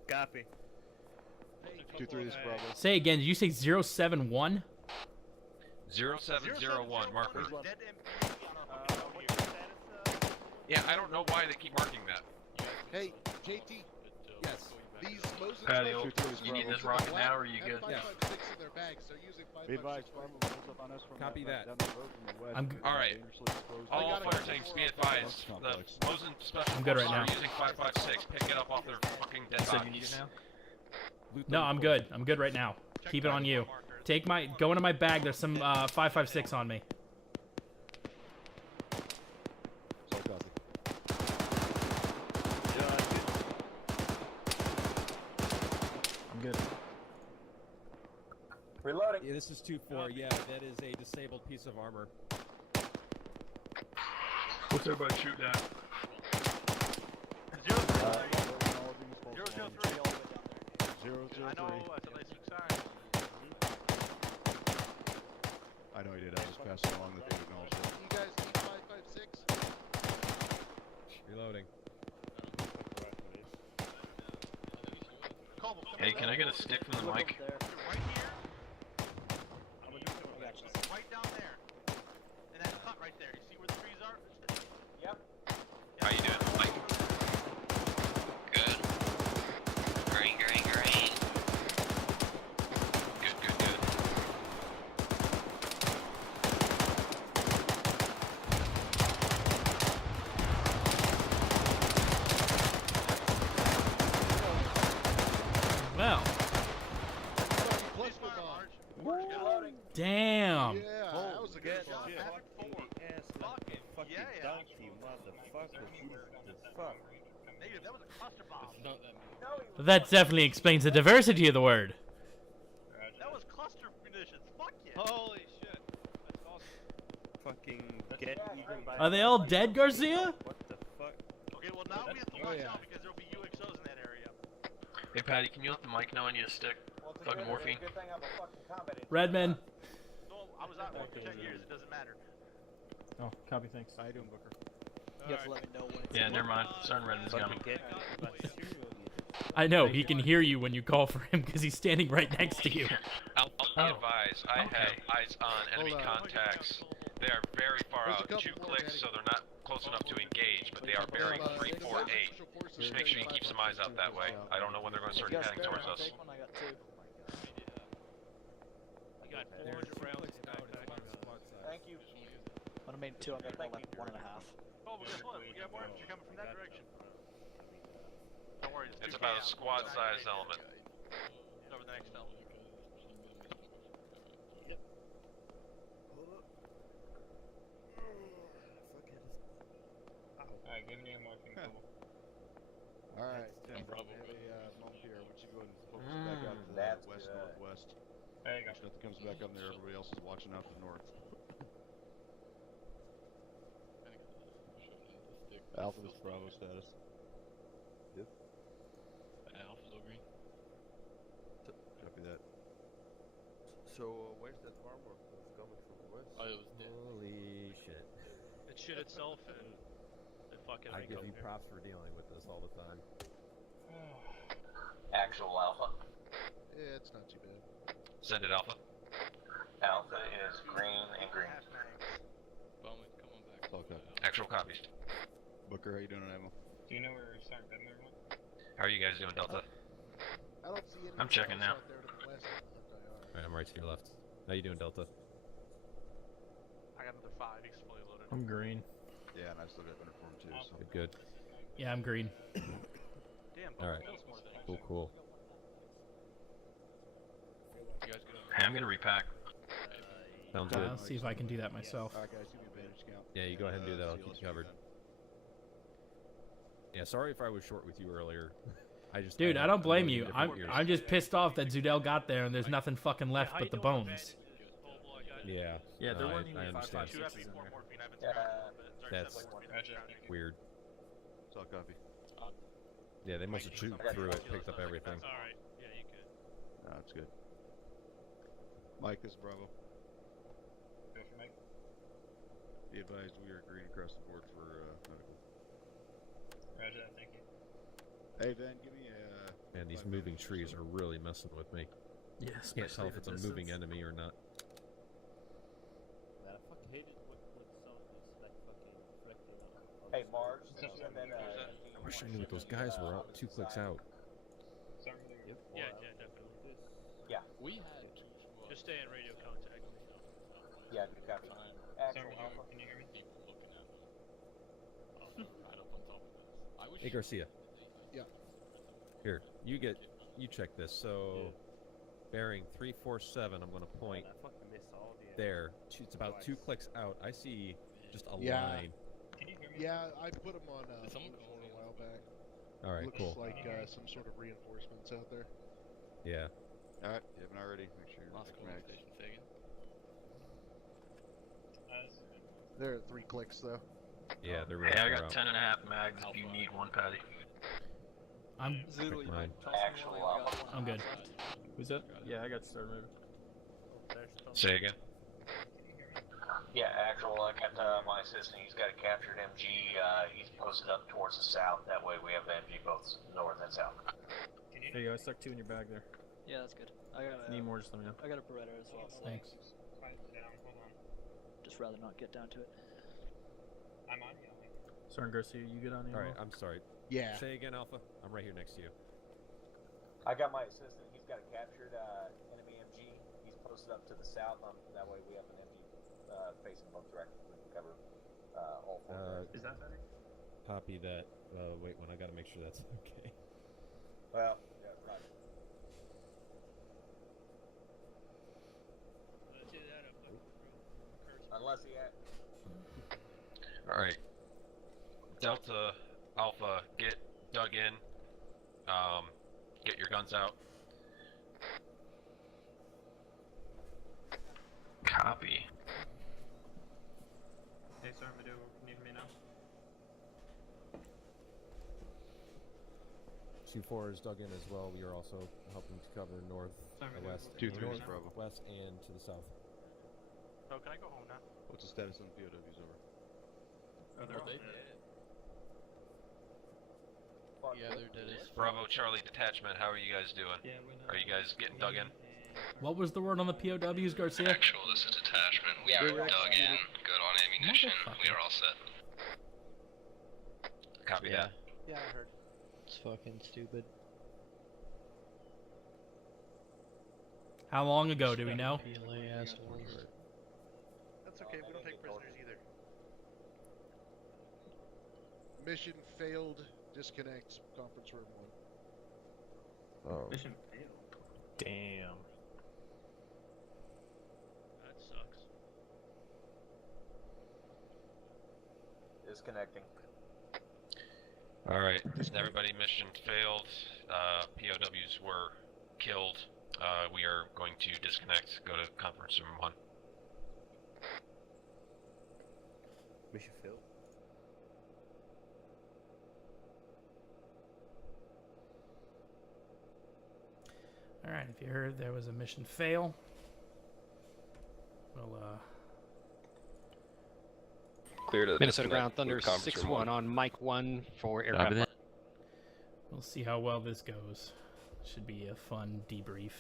Copy. 2-3, this is Bravo. Say again. Did you say 071? 0701 marker. Yeah, I don't know why they keep marking that. Hey, JT. Yes. These Moses Patty, trucks- you need this rocket now, or are you good? Yeah. 5.56 in their bags. They're using 5.56. Copy that. All right. All fire tanks, be advised. The Mosin special I'm good right forces now. are using 5.56. Pick it up off their fucking dead So you bodies. need it now? No, I'm good. I'm good right now. Keep it on you. Take my. Go into my bag. There's some 5.56 on me. I'm good. Reloading. Yeah, this is 2-4. Yeah, that is a disabled piece of armor. What's everybody shooting at? 003. I know, I said like 6 times. I know he did. I was just passing along that they acknowledged it. You guys need 5.56? Reloading. Hey, can I get a stick from the mic? Right here. Right down there. And that cut right there. You see where the trees are? Yep. How you doing, Mike? Good. Green. Good. Well. Damn. Yeah, that was a good shot. Negative, that was a cluster bomb. That definitely explains the diversity of the word. That was cluster munitions. Fuck yeah. Holy shit. That's awesome. Fucking get even by. Are they all dead, Garcia? What the fuck? Okay, well now we have to watch out because there'll be UXOs in that area. Hey, Patty, can you let the mic know I need a stick? Fucking morphine. Good thing I'm a fucking combat engineer. Redman. No, I was out for 10 years. It doesn't matter. Oh, copy, thanks. How you doing, Booker? You have to let me know when it's Yeah, never mind. Sergeant Redman's coming. I know, he can hear you when you call for him because he's standing right next to you. I'll be advised, I have eyes on enemy contacts. They are very far out. 2 clicks, so they're not close enough to engage, but they are bearing 348. Just make sure you keep some eyes out that way. I don't know when they're going to start heading towards us. I got 2. You got 400 rounds in backpack. Thank you. When I made 2, I got about like 1.5. Oh, but guess what? We got more infantry coming from that direction. Don't worry, It's about a squad-sized element. It's over the next element. Yep. Alright, give me a marking tool. Alright, No problem. Mount Pierre, why don't you go ahead and focus back out to the west-northwest. There you go. If nothing comes back up there, everybody else is watching out to the north. Alpha, this is Bravo status. Yep. Alpha, low green. Copy that. So, where's that armor that's coming from the west? Oh, it was dead. Holy shit. It shit itself and it fucking I ain't give coming you here. props for dealing with this all the time. Actual Alpha. Yeah, it's not too bad. Send it, Alpha. Alpha is green and green. Bowman, come on back. It's all good. Actual copies. Booker, how you doing on ammo? Do you know where Sergeant Redman went? How are you guys doing, Delta? I don't see any I'm checking now. out there to the west of the left IR. Alright, I'm right to your left. How you doing, Delta? I got another 5. He's fully loaded. I'm green. Yeah, and I still got uniform too, so. Good. Yeah, I'm green. Damn, Alright. Cool. You guys good? Hey, I'm gonna repack. Sounds good. I'll see if I can do that myself. Alright, guys, give me a vantage count. Yeah, you go ahead and do that. I'll See keep you you covered. Yeah, sorry if I was short with you earlier. Dude, I had don't a blame million you. different ears. I'm just pissed off that Zudel got there and there's nothing fucking left but the bones. Yeah. Yeah, there no, weren't I even understand. 5.56s in there. That's Gotcha. weird. It's all copy. Yeah, they must have chewed through it, picked up everything. Alright, yeah, you could. No, it's good. Mike, this is Bravo. Go for Mike. advised, we are green across the board for medical. Roger that, thank you. Hey, Van, give me a... Man, these moving trees are really messing with me. Yeah, Can't tell if it's a moving enemy or not. Man, I fucking hated what some of these like fucking freaking. Hey, Marge, Yep. I wish I knew what those guys were out 2 clicks out. Yep. Yeah, definitely. Yeah. We had just stay in radio contact. Yeah, good copy. Actual Sorry, Alpha. can you hear me? Hey, Garcia. Yeah. Here, you check this. So, bearing 347, I'm going to point I fucking missed all the. there. It's about 2 clicks out. I see just a Yeah. line. Can you hear me? Yeah, I put them on a while back. All right, Looks cool. like some sort of reinforcements out there. Yeah. All right, you haven't already. Make sure you're max. They're at 3 clicks though. Yeah, they're really Hey, I far got out. 10.5 mags if you need one, Patty. I'm Check mine. Actual Alpha. I'm good. Who's that? Yeah, I got started moving. Say again. Yeah, actual. I got my assistant. He's got a captured MG. He's posted up towards the south. That way we have the MG both north and south. There you go. I stuck 2 in your bag there. Yeah, that's good. I got Need more, just let me know. I got a Beretta as well. So Thanks. just rather not get down to it. I'm on you. Sergeant Garcia, you good on All ammo? right, I'm sorry. Yeah. Say again, Alpha. I'm right here next to you. I got my assistant. He's got a captured enemy MG. He's posted up to the south. That way we have an MG facing both directions. We can cover all 4 directions. Is that better? Copy that. Wait, I got to make sure that's okay. Well, yeah, right. Unless he had... Alright. Delta, Alpha, get dug in. Get your guns out. Copy. Hey, Sergeant Madhu, can you hear me now? 2-4 is dug in as well. We are also helping to cover north, west, 2-3 is Bravo. west, and to the south. Oh, can I go home now? What's the status on the POWs over? Oh, they're all dead. Yeah, they're dead as fuck. Bravo, Charlie Detachment, how are you guys doing? Yeah, Are you guys getting dug in? What was the word on the POWs, Garcia? Actual, this is detachment. We are dug in. Good on ammunition. We are all set. Copy that. Yeah, I heard. It's fucking stupid. How long ago do we know? PLA assholes. That's okay. We don't take prisoners either. Mission failed. Disconnect. Conference room 1. Oh. Mission failed. Damn. That sucks. Disconnecting. Alright, everybody, mission failed. POWs were killed. We are going to disconnect, go to conference room 1. Mission failed. Alright, if you heard there was a mission fail, we'll Clear to Minnesota disconnect Ground Thunder with conference room 6-1 on Mike 1 for aircraft. we'll see how well this goes. Should be a fun debrief.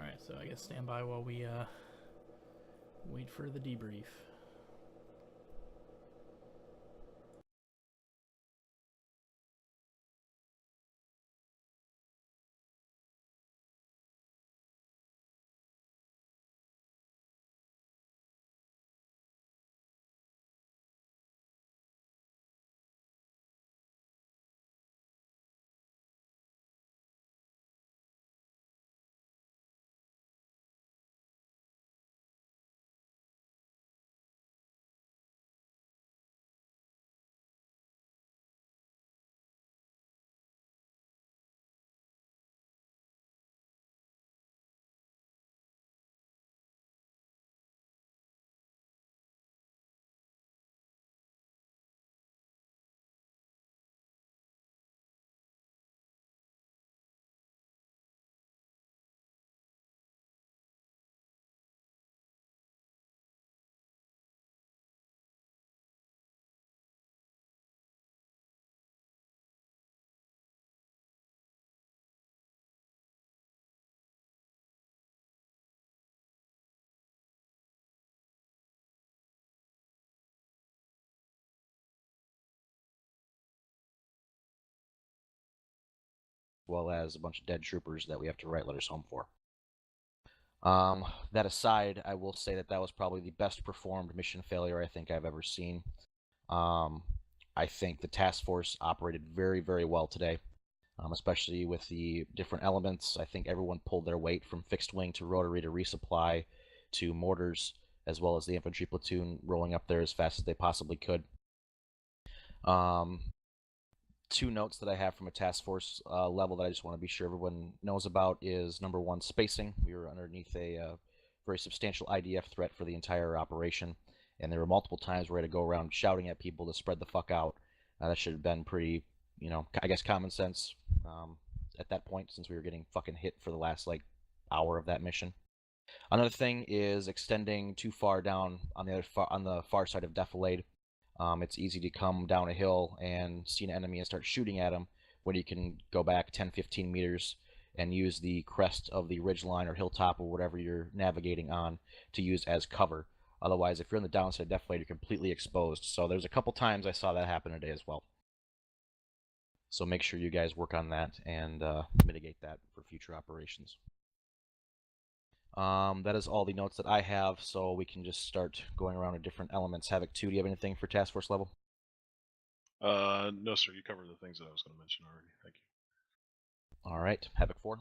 Alright, so I guess stand by while we wait for the debrief. well as a bunch of dead troopers that we have to write letters home for. That aside, I will say that was probably the best performed mission failure I think I've ever seen. I think the task force operated very, very well today, especially with the different elements. I think everyone pulled their weight from fixed wing to rotary to resupply to mortars, as well as the infantry platoon rolling up there as fast as they possibly could. Two notes that I have from a task force level that I just want to be sure everyone knows about is, number one, spacing. We were underneath a very substantial IDF threat for the entire operation, and there were multiple times where I had to go around shouting at people to spread the fuck out. That should have been pretty, I guess common sense at that point, since we were getting fucking hit for the last, hour of that mission. Another thing is extending too far down on the far side of Defilade. It's easy to come down a hill and see an enemy and start shooting at them, when you can go back 10-15 meters and use the crest of the ridgeline or hilltop or whatever you're navigating on to use as cover. Otherwise, if you're on the downside of Defilade, you're completely exposed. So there's a couple times I saw that happen today as well. So make sure you guys work on that and mitigate that for future operations. That is all the notes that I have, so we can just start going around to different elements. Havoc 2, do you have anything for task force level? No, sir. You covered the things that I was going to mention already. Thank you. All right, Havoc 4.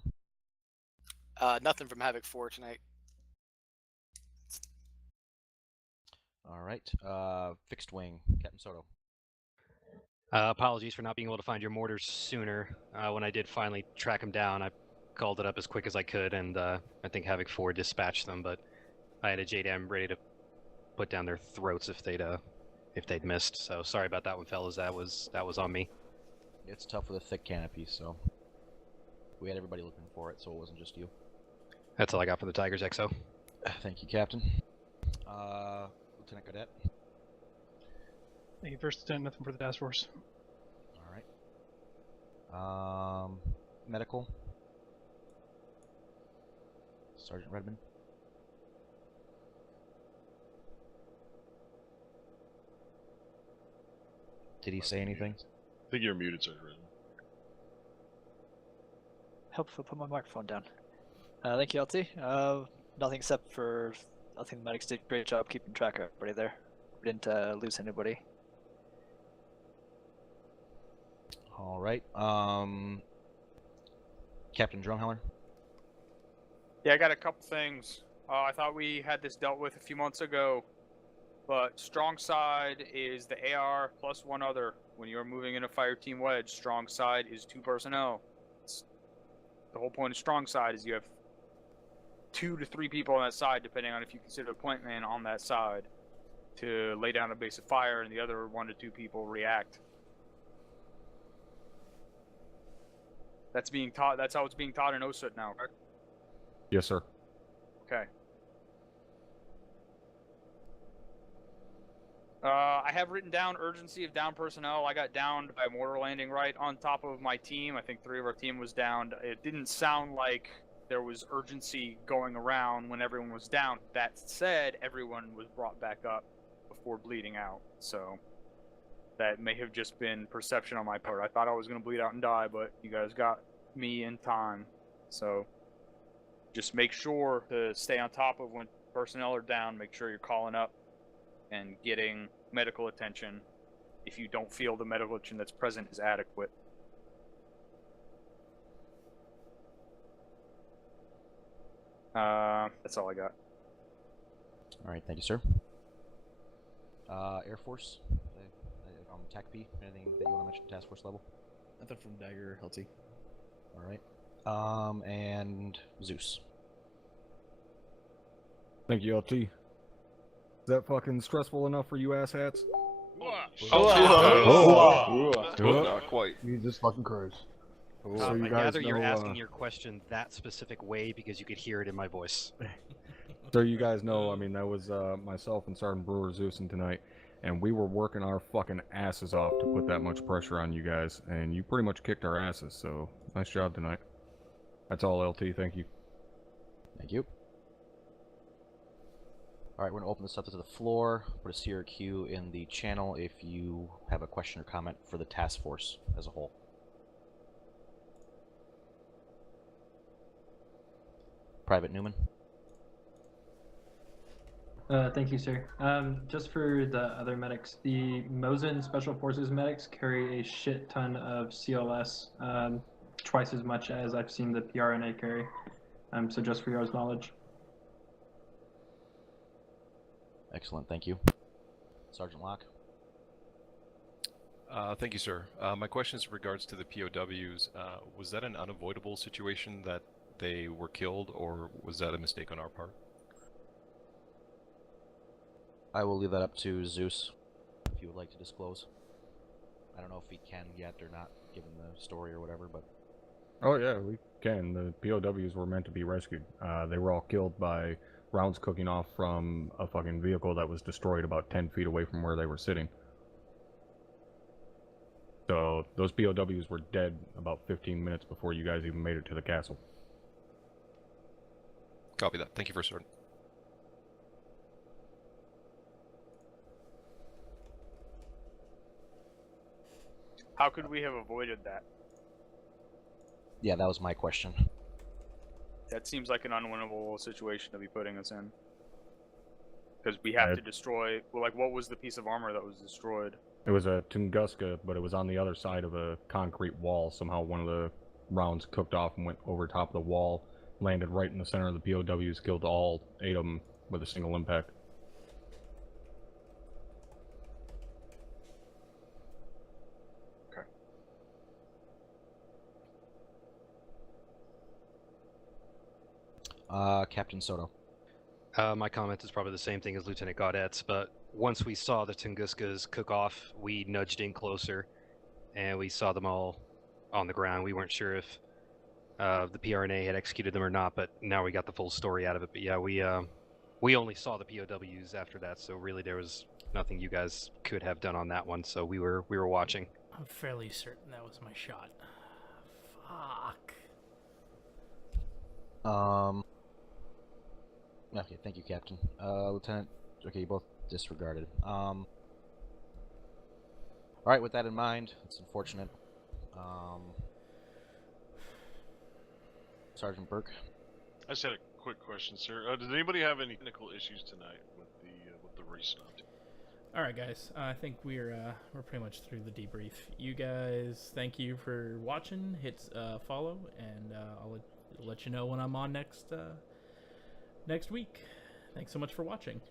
Nothing from Havoc 4 tonight. All right, fixed wing, Captain Soto. Apologies for not being able to find your mortars sooner. When I did finally track them down, I called it up as quick as I could, and I think Havoc 4 dispatched them, but I had a JDAM ready to put down their throats if they'd missed. So sorry about that one, fellas. That was on me. It's tough with a thick canopy, so we had everybody looking for it, so it wasn't just you. That's all I got for the Tigers, XO. Thank you, Captain. Lieutenant Cadet. Thank you, First Lieutenant. Nothing for the task force. All right. Medical. Sergeant Redmond. Did he say anything? I think you're muted, Sergeant Redmond. Help if I put my microphone down. Thank you, LT. Nothing except for, I think the medics did a great job keeping track of everybody there. We didn't lose anybody. All right. Captain Drumheller. Yeah, I got a couple things. I thought we had this dealt with a few months ago, but strong side is the AR plus one other. When you're moving in a fire team wedge, strong side is 2 personnel. The whole point of strong side is you have 2 to 3 people on that side, depending on if you consider a point man on that side, to lay down a base of fire, and the other 1 to 2 people react. That's being taught. That's how it's being taught in OSUT now, right? Yes, sir. Okay. I have written down urgency of down personnel. I got downed by mortar landing right on top of my team. I think 3 of our team was downed. It didn't sound like there was urgency going around when everyone was down. That said, everyone was brought back up before bleeding out. So that may have just been perception on my part. I thought I was going to bleed out and die, but you guys got me in time. So just make sure to stay on top of when personnel are down. Make sure you're calling up and getting medical attention if you don't feel the medical attention that's present is adequate. That's all I got. All right, thank you, sir. Air Force, TACP, anything that you want to mention task force level? Nothing from Dagger, LT. All right. And Zeus. Thank you, LT. Is that fucking stressful enough for you asshats? Not quite. Jesus fucking Christ. So I gather you're asking your question that specific way because you could hear it in my voice. So you guys know, I mean, that was myself and Sergeant Brewer Zeusen tonight, and we were working our fucking asses off to put that much pressure on you guys, and you pretty much kicked our asses, so nice job tonight. That's all, LT, thank you. Thank you. Alright, we're going to open this up to the floor, put a CRQ in the channel if you have a question or comment for the task force as a whole. Private Newman. Thank you, sir. Just for the other medics, the Mosin Special Forces medics carry a shit ton of CLS, twice as much as I've seen the PRNA carry. So just for your knowledge. Excellent, thank you. Sergeant Locke. Thank you, sir. My question is in regards to the POWs. Was that an unavoidable situation that they were killed, or was that a mistake on our part? I will leave that up to Zeus, if you would like to disclose. I don't know if he can yet or not, given the story or whatever, but... Oh yeah, we can. The POWs were meant to be rescued. They were all killed by rounds cooking off from a fucking vehicle that was destroyed about 10 feet away from where they were sitting. So those POWs were dead about 15 minutes before you guys even made it to the castle. Copy that. Thank you, First Sergeant. How could we have avoided that? Yeah, that was my question. That seems like an unwinnable situation to be putting us in. Because we have to destroy... Well, like, what was the piece of armor that was destroyed? It was a Tunguska, but it was on the other side of a concrete wall. Somehow one of the rounds cooked off and went over top of the wall, landed right in the center of the POWs, killed all 8 of them with a single impact. Captain Soto. My comment is probably the same thing as Lieutenant Gaudet's, but once we saw the Tunguskas cook off, we nudged in closer, and we saw them all on the ground. We weren't sure if the PRNA had executed them or not, but now we got the full story out of it. But yeah, we only saw the POWs after that, so really there was nothing you guys could have done on that one. So we were watching. I'm fairly certain that was my shot. Fuck. Okay, thank you, Captain. Lieutenant, okay, you both disregarded. Alright, with that in mind, it's unfortunate. Sergeant Burke? I just had a quick question, sir. Does anybody have any technical issues tonight with the restart? All right, guys. I think we're pretty much through the debrief. You guys, thank you for watching. Hit follow, and I'll let you know when I'm on next week. Thanks so much for watching.